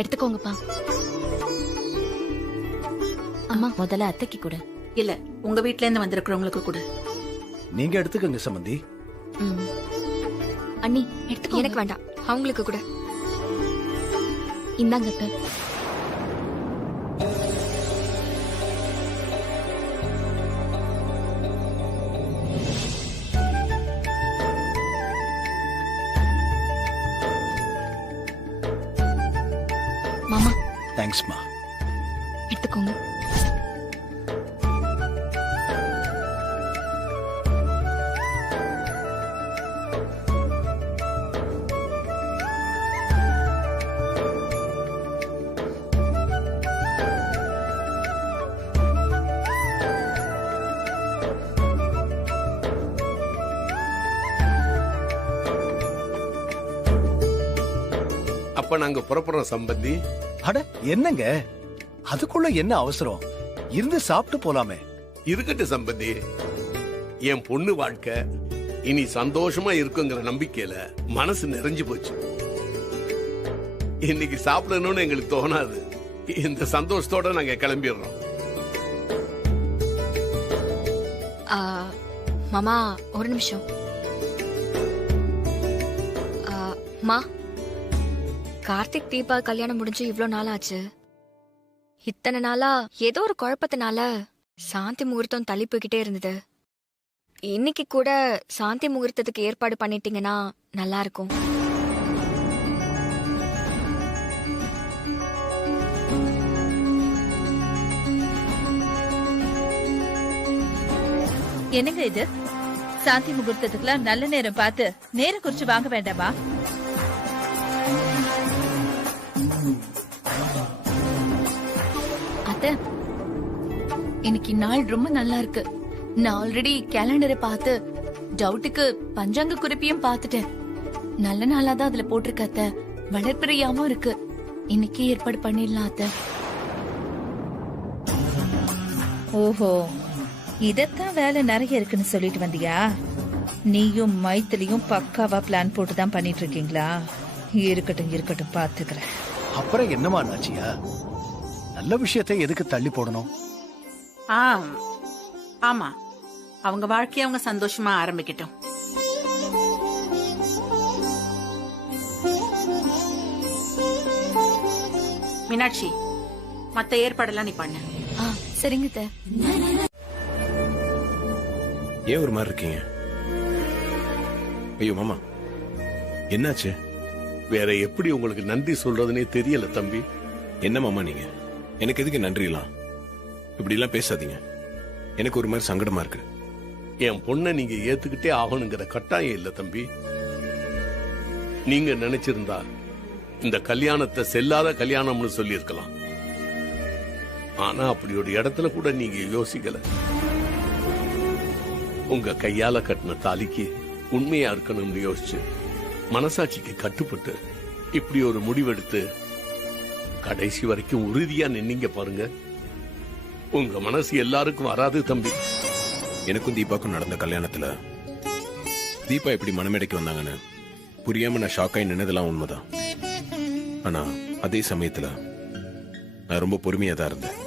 எடுத்துக்கோங்கப்பா. அம்மா முதல்ல அத்தைக்கு கூட. இல்ல உங்க வீட்ல இருந்து வந்திருக்கிறவங்களுக்கு கூட. நீங்க எடுத்துக்கங்க சம்பந்தி. அண்ணி எடுத்துக்கோ. எனக்கு வேண்டாம், அவங்களுக்கு கூட. இந்தாங்க அத்தை. மாமா தேங்க்ஸ்மா. எடுத்துக்கோங்க. அப்ப நாங்க புறப்படுறோம் சம்பந்தி. அட என்னங்க அதுக்குள்ள என்ன அவசரம்? இருந்து சாப்பிட்டு போலாமே. இருக்கட்டும் சம்பந்தி, என் பொண்ணு வாழ்க்கை இனி சந்தோஷமா இருக்குங்கிற நம்பிக்கையில மனசு நிறைஞ்சு போச்சு. இன்னைக்கு சாப்பிடணும்னு எங்களுக்கு தோணாது. இந்த சந்தோஷத்தோட நாங்க கிளம்பிடுறோம். மாமா ஒரு நிமிஷம். மா, கார்த்திக் தீபா கல்யாணம் முடிஞ்சு இவ்ளோ நாள் ஆச்சு. இத்தனை நாளா ஏதோ ஒரு குழப்பத்தினால சாந்தி முகூர்த்தம் தள்ளி போய்கிட்டே இருந்தது. இன்னைக்கு கூட சாந்தி முகூர்த்தத்துக்கு ஏற்பாடு பண்ணிட்டீங்கன்னா நல்லா இருக்கும். என்னங்க இது? சாந்தி முகூர்த்தத்துக்குலாம் நல்ல நேரம் பார்த்து நேரம் குறிச்சு வாங்க வேண்டாமா? அத்தை, இன்னைக்கு நாள் ரொம்ப நல்லா இருக்கு. நான் ஆல்ரெடி கேலண்டரை பார்த்து டவுட்டுக்கு பஞ்சாங்க குறிப்பையும் பார்த்துட்டேன். நல்ல நாளா தான் அதுல போட்டிருக்க அத்தை. வளர்ப்பிறையாவும் இருக்கு. இன்னைக்கு ஏற்பாடு பண்ணிடலாம் அத்தை. ஓஹோ, இதத்தான் வேலை நிறைய இருக்குன்னு சொல்லிட்டு வந்தியா? நீயும் மைத்திலியும் பக்காவா பிளான் போட்டு தான் பண்ணிட்டு இருக்கீங்களா? இருக்கட்டும் இருக்கட்டும், பாத்துக்கிறேன். அப்புறம் என்னமா நாச்சியா, நல்ல விஷயத்தை எதுக்கு தள்ளி போடணும்? ஆமா, அவங்க வாழ்க்கைய அவங்க சந்தோஷமா ஆரம்பிக்கட்டும். மீனாட்சி, மத்த ஏற்பாடெல்லாம் நீ பண்ணு. சரிங்க அத்தை. ஏன் ஒரு மாதிரி இருக்கீங்க? ஐயோ மாமா, என்னாச்சு? வேற எப்படி உங்களுக்கு நன்றி சொல்றதுன்னே தெரியல தம்பி. என்ன மாமா நீங்க? எனக்கு எதுக்கு நன்றிலாம்? இப்படி எல்லாம் பேசாதீங்க. எனக்கு ஒரு மாதிரி சங்கடமா இருக்கு. என் பொண்ணை நீங்க ஏத்துக்கிட்டே ஆகணுங்கிற கட்டாயம் இல்ல தம்பி. நீங்க நினைச்சிருந்தா இந்த கல்யாணத்தை செல்லாத கல்யாணம்னு சொல்லி இருக்கலாம். ஆனா அப்படி ஒரு இடத்துல கூட நீங்க யோசிக்கல. உங்க கையால கட்டின தாலிக்கு உண்மையா இருக்கணும்னு யோசிச்சு மனசாட்சிக்கு கட்டுப்பட்டு இப்படி ஒரு முடிவெடுத்து கடைசி வரைக்கும் உறுதியா நின்னீங்க பாருங்க. உங்க மனசு எல்லாருக்கும் வராது தம்பி. எனக்கும் தீபாக்கும் நடந்த கல்யாணத்துல தீபா எப்படி மனமேடைக்கு வந்தாங்கன்னு புரியாம நான் ஷாக் ஆகி நின்னதெல்லாம் உண்மைதான். ஆனா அதே சமயத்துல நான் ரொம்ப பொறுமையா தான் இருந்தேன்.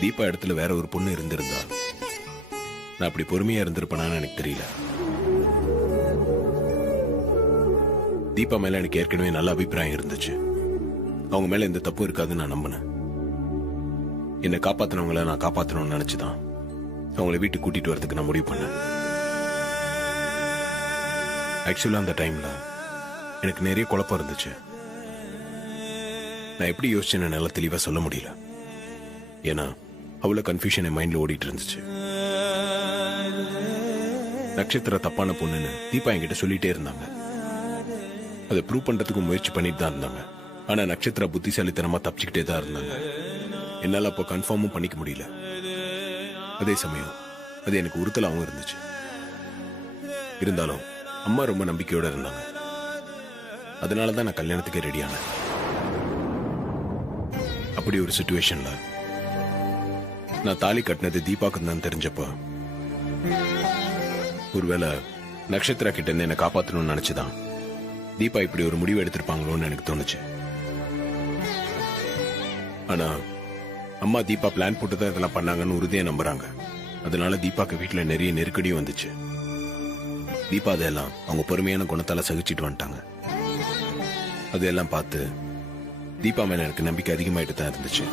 தீபா இடத்துல வேற ஒரு பொண்ணு இருந்திருந்தா நான் அப்படி பொறுமையா இருந்திருப்பேனான்னு எனக்கு தெரியல. தீபா மேல எனக்கு ஏற்கனவே நல்ல அபிப்பிராயம் இருந்துச்சு. அவங்க மேல எந்த தப்பு இருக்காதுன்னு நான் நம்பினேன். என்னை காப்பாத்தினவங்கள நான் காப்பாத்தணும்னு நினைச்சுதான் அவங்களை வீட்டுக்கு கூட்டிட்டு வரதுக்கு நான் முடிவு பண்ணேன். ஆக்சுவலா அந்த டைம்ல எனக்கு நிறைய குழப்பம் இருந்துச்சு. நான் எப்படி யோசிச்சேன்னு நல்லா தெளிவா சொல்ல முடியல. ஏன்னா அவ்வளவு கன்ஃபியூஷன் என் மைண்ட்ல ஓடிட்டு இருந்துச்சு. நட்சத்திர தப்பான பொண்ணுன்னு தீபா என்கிட்ட சொல்லிட்டே இருந்தாங்க. அதை ப்ரூவ் பண்றதுக்கு முயற்சி பண்ணிட்டு தான் இருந்தாங்க. ஆனா நட்சத்திர புத்திசாலித்தனமா தப்பிச்சுக்கிட்டே தான் இருந்தாங்க. என்னால அப்போ கன்ஃபார்மும் பண்ணிக்க முடியல. அதே சமயம் அது எனக்கு உறுத்தலாகவும் இருந்துச்சு. இருந்தாலும் அம்மா ரொம்ப நம்பிக்கையோட இருந்தாங்க. அதனாலதான் நான் கல்யாணத்துக்கே ரெடியானேன். அப்படி ஒரு சிச்சுவேஷன்ல நான் தாலி கட்டினது தீபாக்கு தான் தெரிஞ்சப்ப ஒருவேளை நட்சத்திரா கிட்ட இருந்து என்னை காப்பாற்றணும்னு நினைச்சுதான் தீபா இப்படி ஒரு முடிவு எடுத்திருப்பாங்களோன்னு எனக்கு தோணுச்சு. ஆனா அம்மா தீபா பிளான் போட்டு தான் இதெல்லாம் பண்ணாங்கன்னு உறுதியா நம்புறாங்க. அதனால தீபாக்கு வீட்டுல நிறைய நெருக்கடியும் வந்துச்சு. தீபா அதெல்லாம் அவங்க பொறுமையான குணத்தால சகிச்சிட்டு வந்துட்டாங்க. அதெல்லாம் பார்த்து தீபா மேல எனக்கு நம்பிக்கை அதிகமாயிட்டு தான் இருந்துச்சு.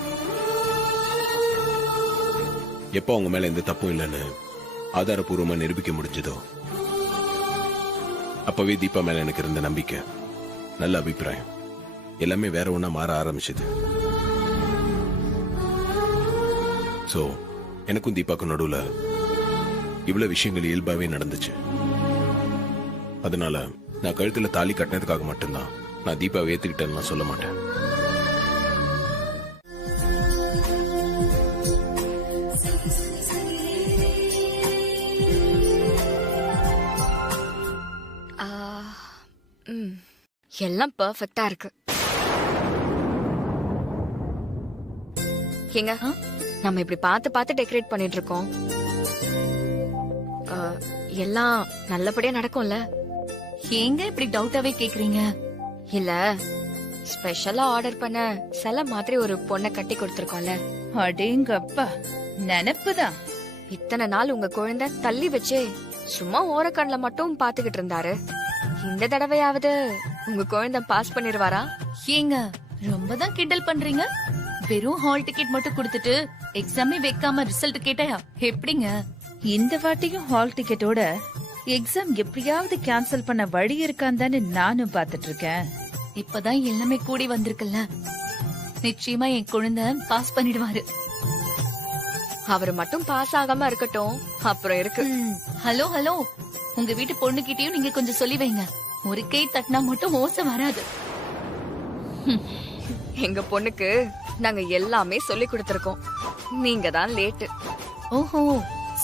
எப்போ அவங்க மேல எந்த தப்பும் இல்லைன்னு ஆதாரபூர்வமா நிரூபிக்க முடிஞ்சதோ அப்பவே தீபா மேல எனக்கு இருந்த நம்பிக்கை, நல்ல அபிப்பிராயம் எல்லாமே வேற ஒண்ணா மாற ஆரம்பிச்சது. சோ எனக்கும் தீபாக்கும் நடுவுல இவ்வளவு விஷயங்கள் இயல்பாவே நடந்துச்சு. அதனால நான் கழுத்துல தாலி கட்டினதுக்காக மட்டும்தான் நான் தீபாவை ஏத்துக்கிட்டேன்னு நான் சொல்ல மாட்டேன். எல்லாம் பெர்ஃபெக்ட்டா இருக்கு. ஏங்க நம்ம இப்படி பார்த்து பார்த்து டெக்கரேட் பண்ணிட்டு இருக்கோம். எல்லாம் நல்லபடியா நடக்கும்ல? ஏங்க இப்படி டவுட்டாவே கேக்குறீங்க? இல்ல, ஸ்பெஷலா ஆர்டர் பண்ண சில மாதிரி ஒரு பொண்ணை கட்டி கொடுத்திருக்கோம்ல. அடேங்கப்பா, நினைப்புதான். இத்தனை நாள் உங்க குழந்தை தள்ளி வச்சு சும்மா ஓரக்கண்ல மட்டும் பாத்துக்கிட்டு இருந்தாரு. இந்த தடவையாவது உங்க குழந்தை பாஸ் பண்ணிருவாரா? ஏங்க ரொம்ப தான் கிண்டல் பண்றீங்க. வெறும் ஹால் டிக்கெட் மட்டும் கொடுத்துட்டு எக்ஸாமே வைக்காம ரிசல்ட் கேட்டா எப்படிங்க? இந்த வாட்டியும் ஹால் டிக்கெட்டோட எக்ஸாம் எப்படியாவது கேன்சல் பண்ண வழி இருக்கான்னு தானே நானும் பாத்துட்டு இருக்கேன். இப்பதான் எல்லாமே கூடி வந்திருக்குல்ல, நிச்சயமா என் குழந்தை பாஸ் பண்ணிடுவாரு. அவரு மட்டும் பாஸ் ஆகாம இருக்கட்டும், அப்புறம் இருக்கு. ஹலோ ஹலோ, உங்க வீட்டு பொண்ணுகிட்டயும் நீங்க கொஞ்சம் சொல்லி வைங்க. ஒரு கை தட்டினா மட்டும் மோசம் வராது. எங்க பொண்ணுக்கு நாங்க எல்லாமே சொல்லி கொடுத்திருக்கோம். நீங்க தான் லேட்டு. ஓஹோ,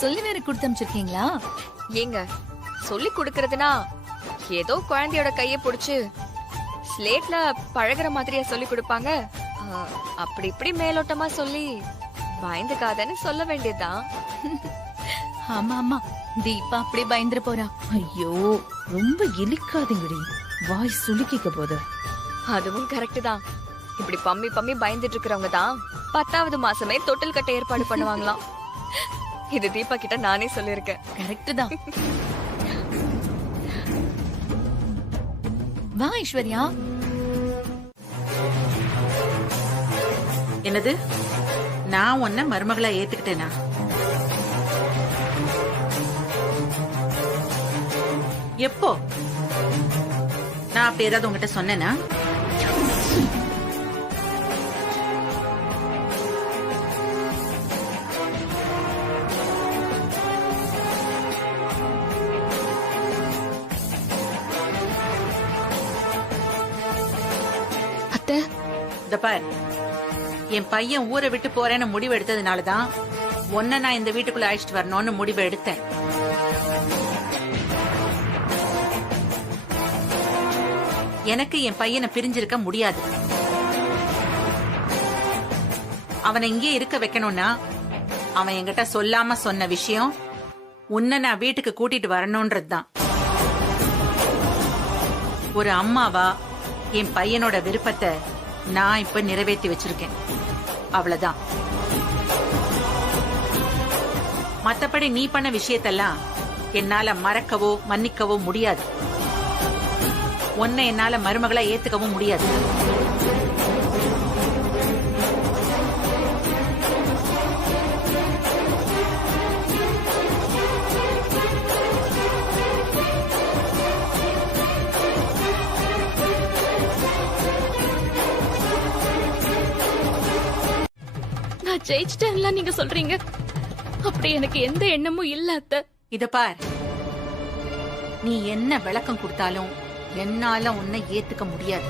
சொல்லி வேற கொடுத்து அனுப்பிச்சிருக்கீங்களா? ஏங்க சொல்லி கொடுக்கறதுனா ஏதோ குழந்தையோட கைய புடிச்சு ஸ்லேட்ல பழகுற மாதிரியா சொல்லி கொடுப்பாங்க? அப்படி இப்படி மேலோட்டமா சொல்லி பயந்துக்காதன்னு சொல்ல வேண்டியதுதான். ஆமா ஆமா, தீபா அப்படி பயந்துரு போறா. ஐயோ, ரொம்ப இழிக்காதீங்கடி, வாய் சுலுக்கிக்க போது. அதுவும் கரெக்ட் தான். இப்படி பம்மி பம்மி பயந்துட்டு இருக்கிறவங்க தான் 10வது மாசமே தொட்டில் கட்ட ஏற்பாடு பண்ணுவாங்களாம். இது தீபா கிட்ட நானே சொல்லிருக்கேன். கரெக்ட் தான். வா ஐஸ்வர்யா. என்னது, நான் உன்ன மருமகளா ஏத்துக்கிட்டேனா? எப்போ? நான் அப்படி ஏதாவது உங்ககிட்ட சொன்னேனா? அத்தை, இந்த பார், என் பையன் ஊரை விட்டு போறேன்னு முடிவு எடுத்ததுனாலதான் உன்னை நான் இந்த வீட்டுக்குள்ள அழைச்சிட்டு வரணும்னு முடிவு எடுத்தேன். எனக்கு என் பையனை பிரிஞ்சிருக்க முடியாது. அவனை இங்கே இருக்க வைக்கணும்னா அவன் என்கிட்ட சொல்லாம சொன்ன விஷயம் உன்னை நான் வீட்டுக்கு கூட்டிட்டு வரணும்ன்றதுதான். ஒரு அம்மாவா என் பையனோட விருப்பத்தை நான் இப்ப நிறைவேற்றி வச்சிருக்கேன், அவ்வளவுதான். மத்தபடி நீ பண்ண விஷயத்தெல்லாம் என்னால மறக்கவோ மன்னிக்கவோ முடியாது. உன்னை என்னால மருமகளை ஏத்துக்கவும் முடியாது. நான் ஜெயிச்சிட்டேன்லாம் நீங்க சொல்றீங்க, அப்படி எனக்கு எந்த எண்ணமும் இல்ல அத்தை. இத பார், நீ என்ன விளக்கம் கொடுத்தாலும் என்னால உன்னை ஏத்துக்க முடியாது.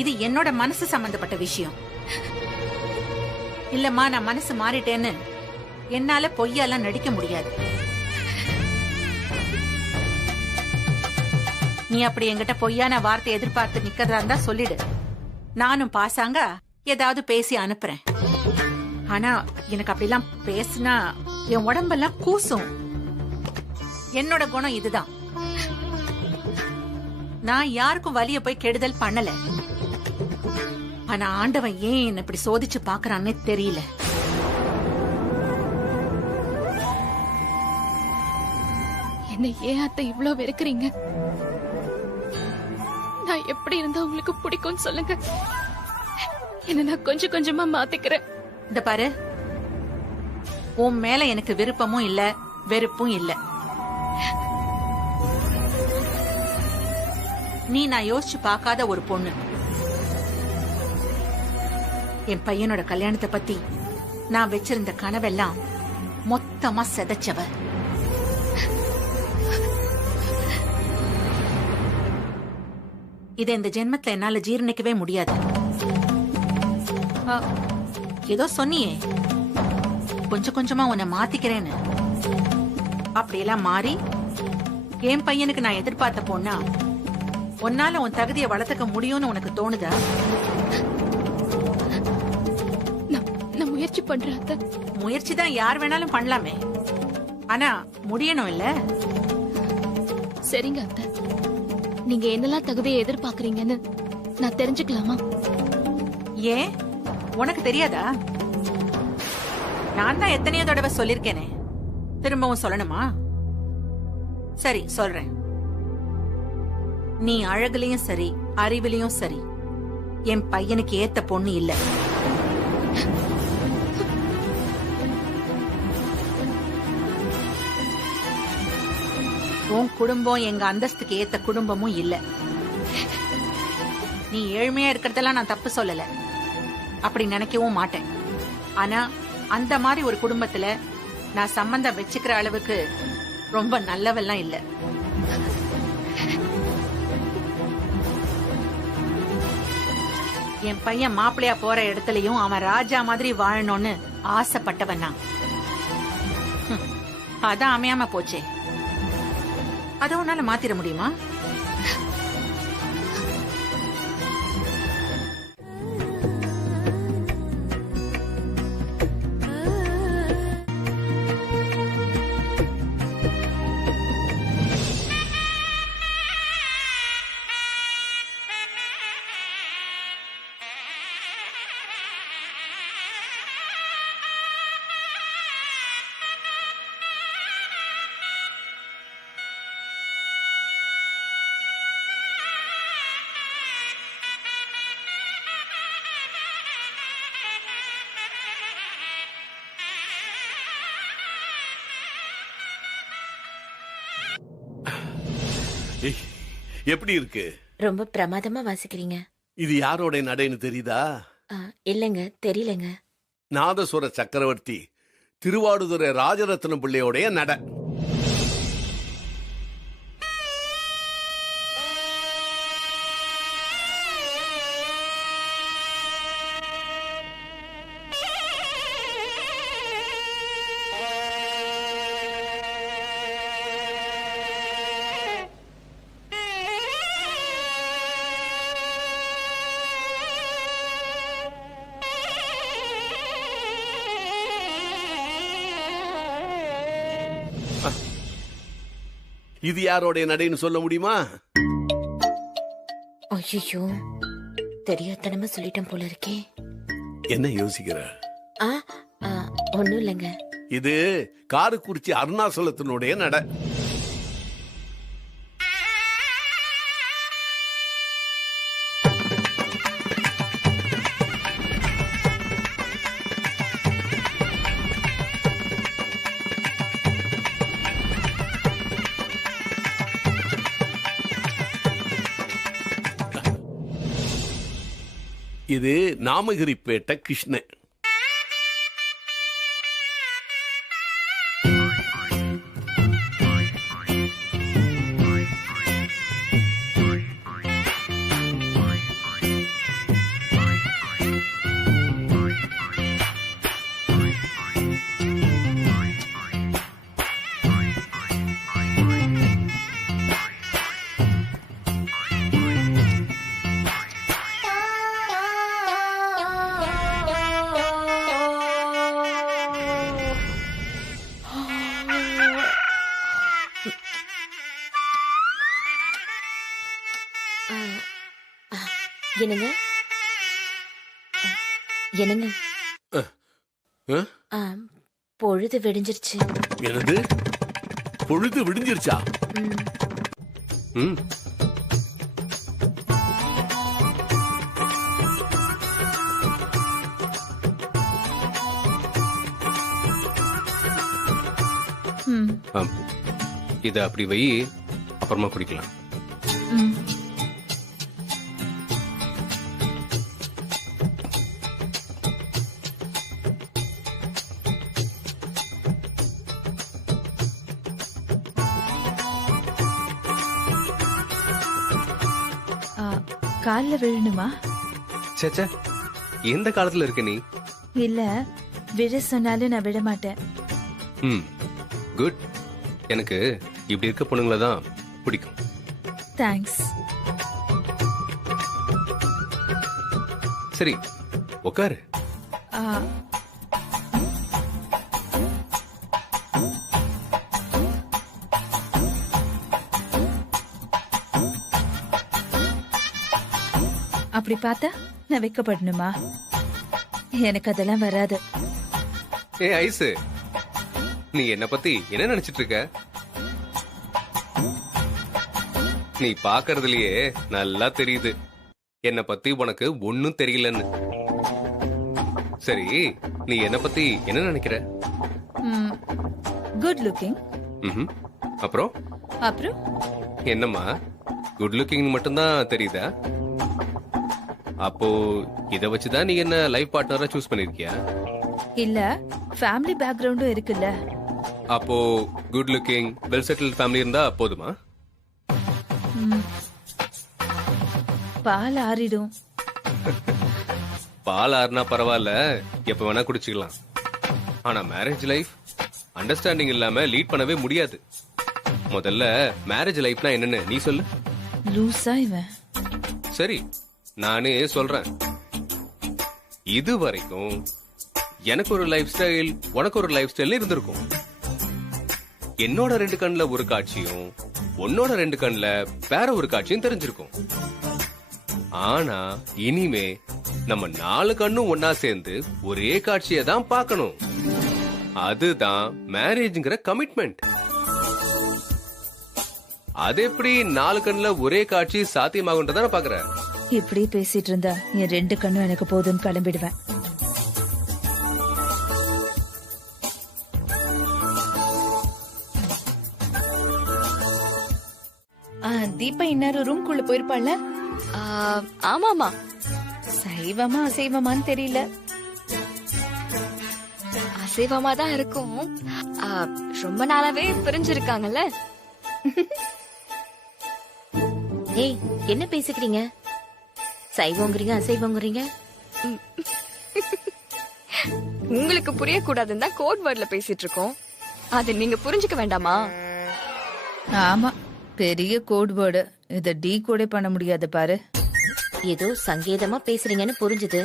இது என்னோட மனசு சம்பந்தப்பட்ட விஷயம். இல்லம்மா, நான் மனசு மாறிட்டேன்னு என்னால பொய்யெல்லாம் நடிக்க முடியாது. நீ அப்படி என்கிட்ட பொய்யான வார்த்தை எதிர்பார்த்து நிக்கிறதா இருந்தா சொல்லிடு. நானும் பாசாங்க ஏதாவது பேசி அனுப்புறேன். ஆனா எனக்கு அப்படிலாம் பேசினா என் உடம்பெல்லாம் கூசும். என்னோட குணம் இதுதான். நான் யாருக்கும் வலிய போய் கெடுதல் பண்ணல. ஆனா ஆண்டவன் ஏன் என்ன இப்படி சோதிச்சு பாக்குறான்னே தெரியல. என்ன ஏன் அத்தை இவ்ளோ வெறுக்கிறீங்க? நான் எப்படி இருந்தா உங்களுக்கு பிடிக்கும்னு சொல்லுங்க. என்ன நான் கொஞ்சம் கொஞ்சமா மாத்திக்கிறேன். இந்த பாரு, உன் மேல எனக்கு விருப்பமும் இல்ல வெறுப்பும் இல்ல. நீ நான் யோசிச்சு பார்க்காத ஒரு பொண்ணு. என் பையனோட கல்யாணத்தை பத்தி நான் வச்சிருந்த கனவெல்லாம் மொத்தமா செதைச்சவ. இதை இந்த ஜென்மத்துல என்னால ஜீரணிக்கவே முடியாது. ஏதோ சொன்னியே கொஞ்சம் கொஞ்சமா உன்னை மாத்திக்கிறேன்னு. அப்படியெல்லாம் மாறி என் பையனுக்கு நான் எதிர்பார்த்த பொண்ணா உன்னால உன் தகுதியை வளர்த்துக்க முடியும்னு உனக்கு தோணுதா? நான் முயற்சி பண்றேன் அத்தை. முயற்சி தான் யார் வேணாலும் பண்ணலாமே, ஆனா முடியணும் இல்ல? சரிங்க அத்தை, நீங்க என்னெல்லாம் தகுதியை எதிர்பார்க்கறீங்கன்னு நான் தெரிஞ்சுக்கலாமா? ஏன் உனக்கு தெரியாதா? நான் தான் எத்தனையோ தடவை சொல்லிருக்கேனே, திரும்பவும் சொல்லணுமா? சரி சொல்றேன். நீ அழகுலயும் சரி அறிவிலையும் சரி என் பையனுக்கு ஏத்த பொண்ணு இல்ல. உன் குடும்பம் எங்க அந்தஸ்துக்கு ஏத்த குடும்பமும் இல்ல. நீ ஏழ்மையா இருக்கிறதெல்லாம் நான் தப்பு சொல்லல, அப்படி நினைக்கவும் மாட்டேன். ஆனா அந்த மாதிரி ஒரு குடும்பத்துல நான் சம்பந்தம் வச்சுக்கிற அளவுக்கு ரொம்ப நல்லவெல்லாம் இல்ல. என் பையன் மாப்பிள்ளையா போற இடத்துலயும் அவன் ராஜா மாதிரி வாழணும்னு ஆசைப்பட்டவன் நான். அதான் அமையாம போச்சே. அத உன்னால மாத்திர முடியுமா? எப்படி இருக்கு? ரொம்ப பிரமாதமா வாசிக்கிறீங்க. இது யாரோட நடைன்னு தெரியுதா? இல்லங்க, தெரியலங்க. நாதசுர சக்கரவர்த்தி திருவாடுதுறை ராஜரத்ன பிள்ளையோடைய நட. இது யாரோடைய நடைன்னு சொல்ல முடியுமா? ஐயோ, தெரியாதனமா சொல்லிட்டேன் போல இருக்கே. என்ன யோசிக்கிற? ஒண்ணும் இல்லைங்க. இது காரைக்குறிச்சி அருணாசலத்தினுடைய நட. இது நாமகிரிப்பேட்டை கிருஷ்ணன். என்னங்க? என்னங்க ஆ? பொழுது விடிஞ்சிருச்சு. என்னது பொழுது விடிஞ்சிருச்சா? ம். இத அப்படி வை, அப்புறமா குடிக்கலாம். கால்ல விழணுமா? சேச்சா, எந்த காலத்துல இருக்க நீ? இல்ல, விழ சொன்னாலும் நான் விட மாட்டேன். குட். எனக்கு இப்படி இருக்க பொண்ணுங்கள தான் பிடிக்கும். தேங்க்ஸ். சரி, உட்காரு. அப்படி பார்த்தா நான் வைக்கப்படணுமா? எனக்கு அதெல்லாம் வராது. ஏ ஐசு, நீ என்ன பத்தி என்ன நினைச்சிட்டு இருக்க? நீ பாக்குறதுலயே நல்லா தெரியுது என்ன பத்தி உனக்கு ஒன்னும் தெரியலன்னு. சரி, நீ என்ன பத்தி என்ன நினைக்கிற? Good looking. அப்புறம் அப்புறம் என்னம்மா, குட் லுக்கிங் மட்டும்தான் தெரியுதா? அப்போ இத வச்சுதான் நீ என்ன லைஃப் பார்ட்னரா சூஸ் பண்ணிருக்கியா? இல்ல, ஃபேமிலி பேக்ரவுண்டும் இருக்குல்ல. அப்போ good looking, well settled family இருந்தா போதுமா? பால் ஆறிடும். பால் ஆறுனா பரவாயில்ல, எப்ப வேணா குடிச்சுக்கலாம். ஆனா மேரேஜ் லைஃப் அண்டர்ஸ்டாண்டிங் இல்லாம லீட் பண்ணவே முடியாது. முதல்ல மேரேஜ் லைஃப்னா என்னன்னு நீ சொல்லு. லூசா இவன். சரி, நானே சொல்றேன். இது வரைக்கும் எனக்கு ஒரு லைஃப் ஸ்டைல், உனக்கு ஒரு லைஃப் ஸ்டைல் இருந்திருக்கும். என்னோட 2 கண்ணுல ஒரு காட்சியும், உன்னோட 2 கண்ணுல வேற ஒரு காட்சியும் தெரிஞ்சிருக்கும். ஆனா இனிமே நம்ம 4 கண்ணும் ஒன்னா சேர்ந்து ஒரே காட்சியை தான் பார்க்கணும். அதுதான் மேரேஜ்ங்கிற கமிட்மெண்ட். அது எப்படி 4 கண்ணுல ஒரே காட்சி சாத்தியமாகுன்றத நான் பாக்குறேன். இப்படி பேசிட்டு இருந்தா என் 2 கண்ணும் எனக்கு போதும்னு கிளம்பிடுவேன். தீபா இந்நேரம் ரூம்குள்ள போயிருப்பாள்ல? ஆமாமா. சைவமா அசைவமான்னு தெரியல. அசைவமா தான் இருக்கும். ரொம்ப நாளாவே பிரிஞ்சிருக்காங்கல்ல. ஏய், என்ன பேசிக்கிறீங்க? சைவங்கிறீங்க, அசைவங்கிறீங்க. உங்களுக்கு புரியக்கூடாதுன்னு தான் கோட் வேர்ட்ல பேசிட்டு இருக்கோம். அது நீங்க புரிஞ்சுக்க வேண்டாமா? ஆமா, பெரிய கோட் வேர்டு. இத டீ கூட பண்ண முடியாது பாரு. ஏதோ சங்கேதமா பேசுறீங்கன்னு புரிஞ்சுது,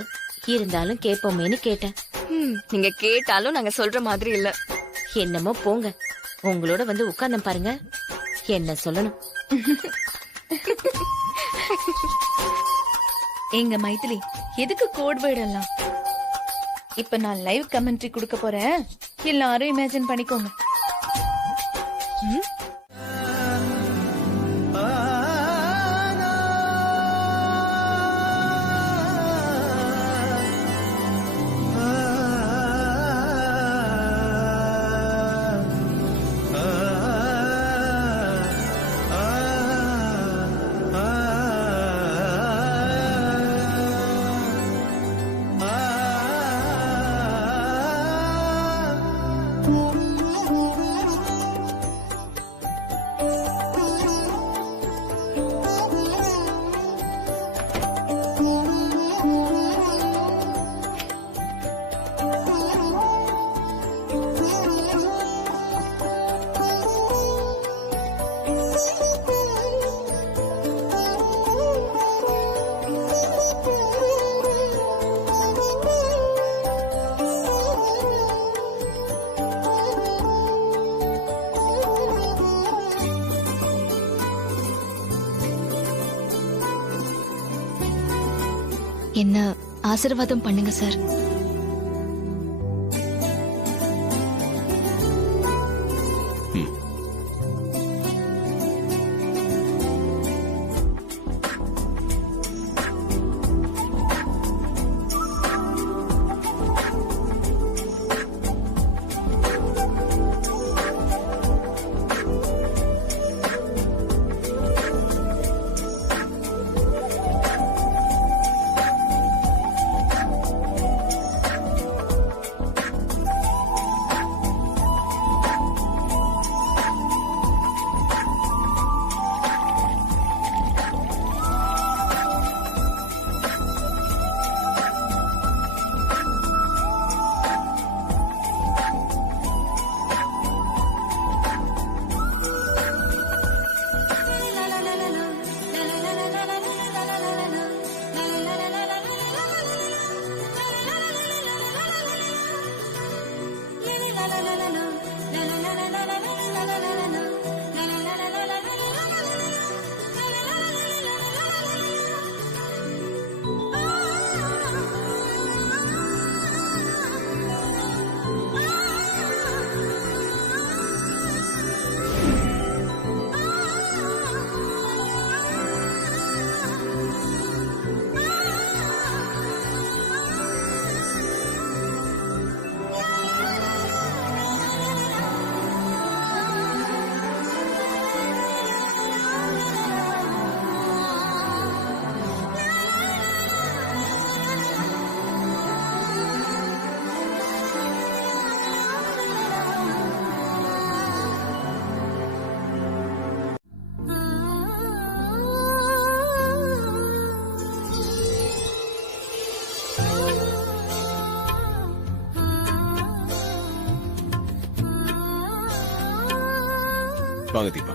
இருந்தாலும் கேட்போமேன்னு கேட்டேன். நீங்க கேட்டாலும் நாங்க சொல்ற மாதிரி இல்ல. என்னமோ போங்க, உங்களோட வந்து உட்கார்ந்து பாருங்க, என்ன சொல்லணும். எங்க மைதிலி, எதுக்கு கோட் வேர்ட் எல்லாம்? இப்ப நான் லைவ் கமெண்ட்ரி கொடுக்க போறேன், எல்லாரும் இமேஜின் பண்ணிக்கோங்க. என்ன ஆசீர்வாதம் பண்ணுங்க சார். வாங்க தீபா.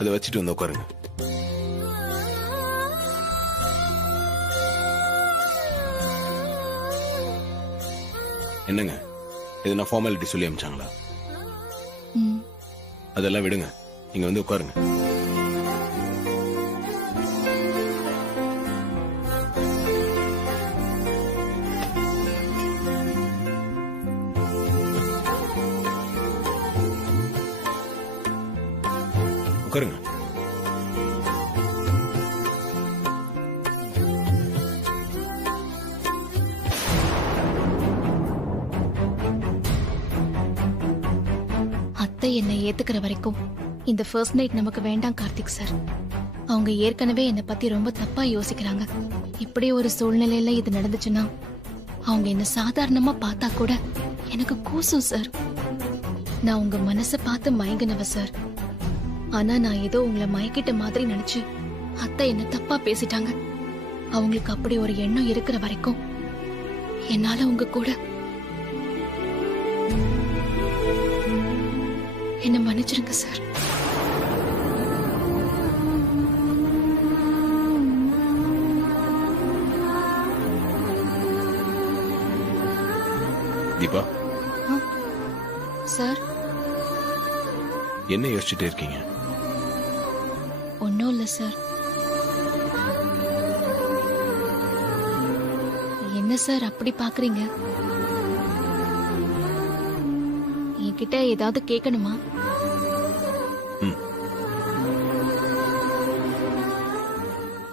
அதை வச்சுட்டு வந்து உட்காருங்க. என்னங்க எதுனா ஃபார்மாலிட்டி சொல்லி அமிச்சாங்களா? அதெல்லாம் விடுங்க, நீங்க வந்து உட்காருங்க. உட்காருங்க. அத்தை என்னை ஏத்துக்கிற வரைக்கும் இந்த ஃபர்ஸ்ட் நைட் நமக்கு வேண்டாம் கார்த்திக் சார். அவங்க ஏற்கனவே என்னை பத்தி ரொம்ப தப்பா யோசிக்கிறாங்க. இப்படி ஒரு சூழ்நிலையில இது நடந்துச்சுன்னா அவங்க என்ன சாதாரணமா பார்த்தா கூட எனக்கு கூசும் சார். நான் உங்க மனசை பார்த்து மயங்கினவ சார். ஆனா நான் ஏதோ உங்களை மயக்கிட்ட மாதிரி நினைச்சு அத்தை என்ன தப்பா பேசிட்டாங்க. அவங்களுக்கு அப்படி ஒரு எண்ணம் இருக்கிற வரைக்கும் என்னால உங்க கூட என்ன மன்னிச்சிருங்க சார். தீபா சார், என்ன யோசிச்சுட்டே இருக்கீங்க? ஒன்னும் இல்ல சார். என்ன சார் அப்படி பாக்குறீங்க? என்கிட்ட ஏதாவது கேட்கணுமா?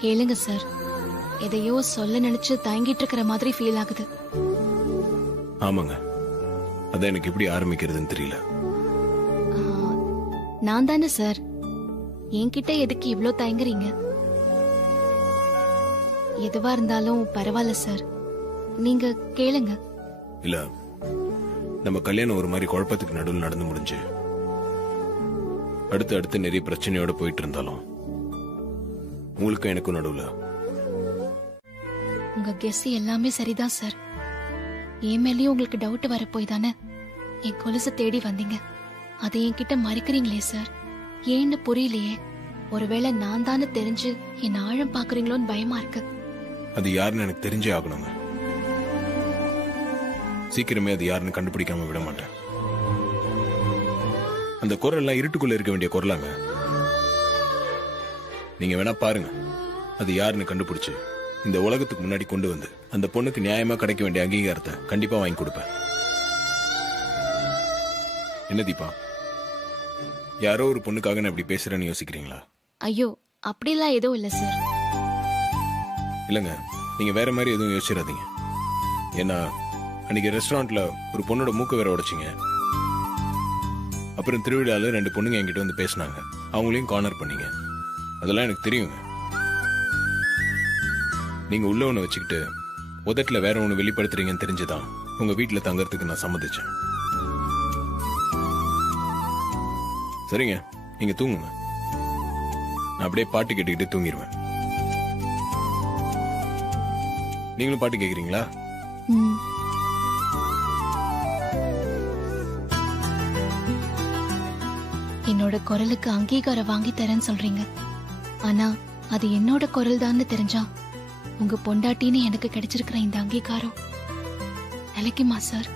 கேளுங்க சார். எதையோ சொல்ல நினைச்சு தயங்கிட்டு இருக்கிற மாதிரி ஃபீல் ஆகுது. ஆமாங்க, அதான் எனக்கு எப்படி ஆரம்பிக்கிறதுன்னு தெரியல. நான் தானே சார். என்கிட்ட எதுக்கு இவ்ளோ தயங்குறீங்க? எதுவா இருந்தாலும் பரவாயில்ல சார், நீங்க கேளுங்க. இல்ல, நம்ம கல்யாணம் ஒரு மாதிரி குழப்பத்துக்கு நடுவில் நடந்து முடிஞ்சு அடுத்து நிறைய பிரச்சனையோட போயிட்டு இருந்தாலும் உங்களுக்கு எனக்கும் நடுவுல உங்க கெஸ் எல்லாமே சரிதான் சார். என் மேலயும் உங்களுக்கு டவுட் வர போய் தானே என் கொலுசை தேடி வந்தீங்க. அதை என்கிட்ட மறைக்கிறீங்களே சார், ஏன்னு புரியலையே. ஒருவேளை நான் தானே தெரிஞ்சு என் ஆழம் பாக்குறீங்களோன்னு பயமா இருக்கு. அது யாருன்னு எனக்கு தெரிஞ்சே ஆகணுங்க. சீக்கிரமே அது யாருன்னு கண்டுபிடிக்காம விட மாட்டேன். அந்த குரல் எல்லாம் இருட்டுக்குள்ள இருக்க வேண்டிய குரலாங்க. நீங்க வேணா பாருங்க, அது யாருன்னு கண்டுபிடிச்சு இந்த உலகத்துக்கு முன்னாடி கொண்டு வந்து அந்த பொண்ணுக்கு நியாயமா கிடைக்க வேண்டிய அங்கீகாரத்தை கண்டிப்பா வாங்கி கொடுப்பேன். என்ன தீபா, யாரோ ஒரு பொண்ணுக்காக நான் இப்படி பேசுறேன்னு யோசிக்கிறீங்களா? ஐயோ, அப்படிலாம் எதுவும் இல்ல சார். இல்லங்க, நீங்க வேற மாதிரி எதுவும் யோசிச்சிடாதீங்க. ஏன்னா அன்னைக்கு ரெஸ்டாரண்ட்ல ஒரு பொண்ணோட மூக்க வேற உடைச்சிங்க. அப்புறம் திருவிழால 2 பொண்ணுங்க என்கிட்ட வந்து பேசினாங்க, அவங்களையும் கார்னர் பண்ணீங்க. அதெல்லாம் எனக்கு தெரியுங்க. நீங்க உள்ள ஒண்ணு வச்சுக்கிட்டு உதட்டுல வேற ஒண்ணு வெளிப்படுத்துறீங்கன்னு தெரிஞ்சுதான் உங்க வீட்டுல தங்கறதுக்கு நான் சம்மதிச்சேன். சரிங்க, நீங்க தூங்குங்க. நான் அப்படியே பாட்டு கேட்டுக்கிட்டு தூங்கிடுவேன். நீங்களும் பாட்டு கேக்குறீங்களா? என்னோட குரலுக்கு அங்கீகாரம் வாங்கி தரேன்னு சொல்றீங்க. ஆனா அது என்னோட குரல் தான் தெரிஞ்சா உங்க பொண்டாட்டின்னு எனக்கு கிடைச்சிருக்கிற இந்த அங்கீகாரம் நிலைக்குமா சார்?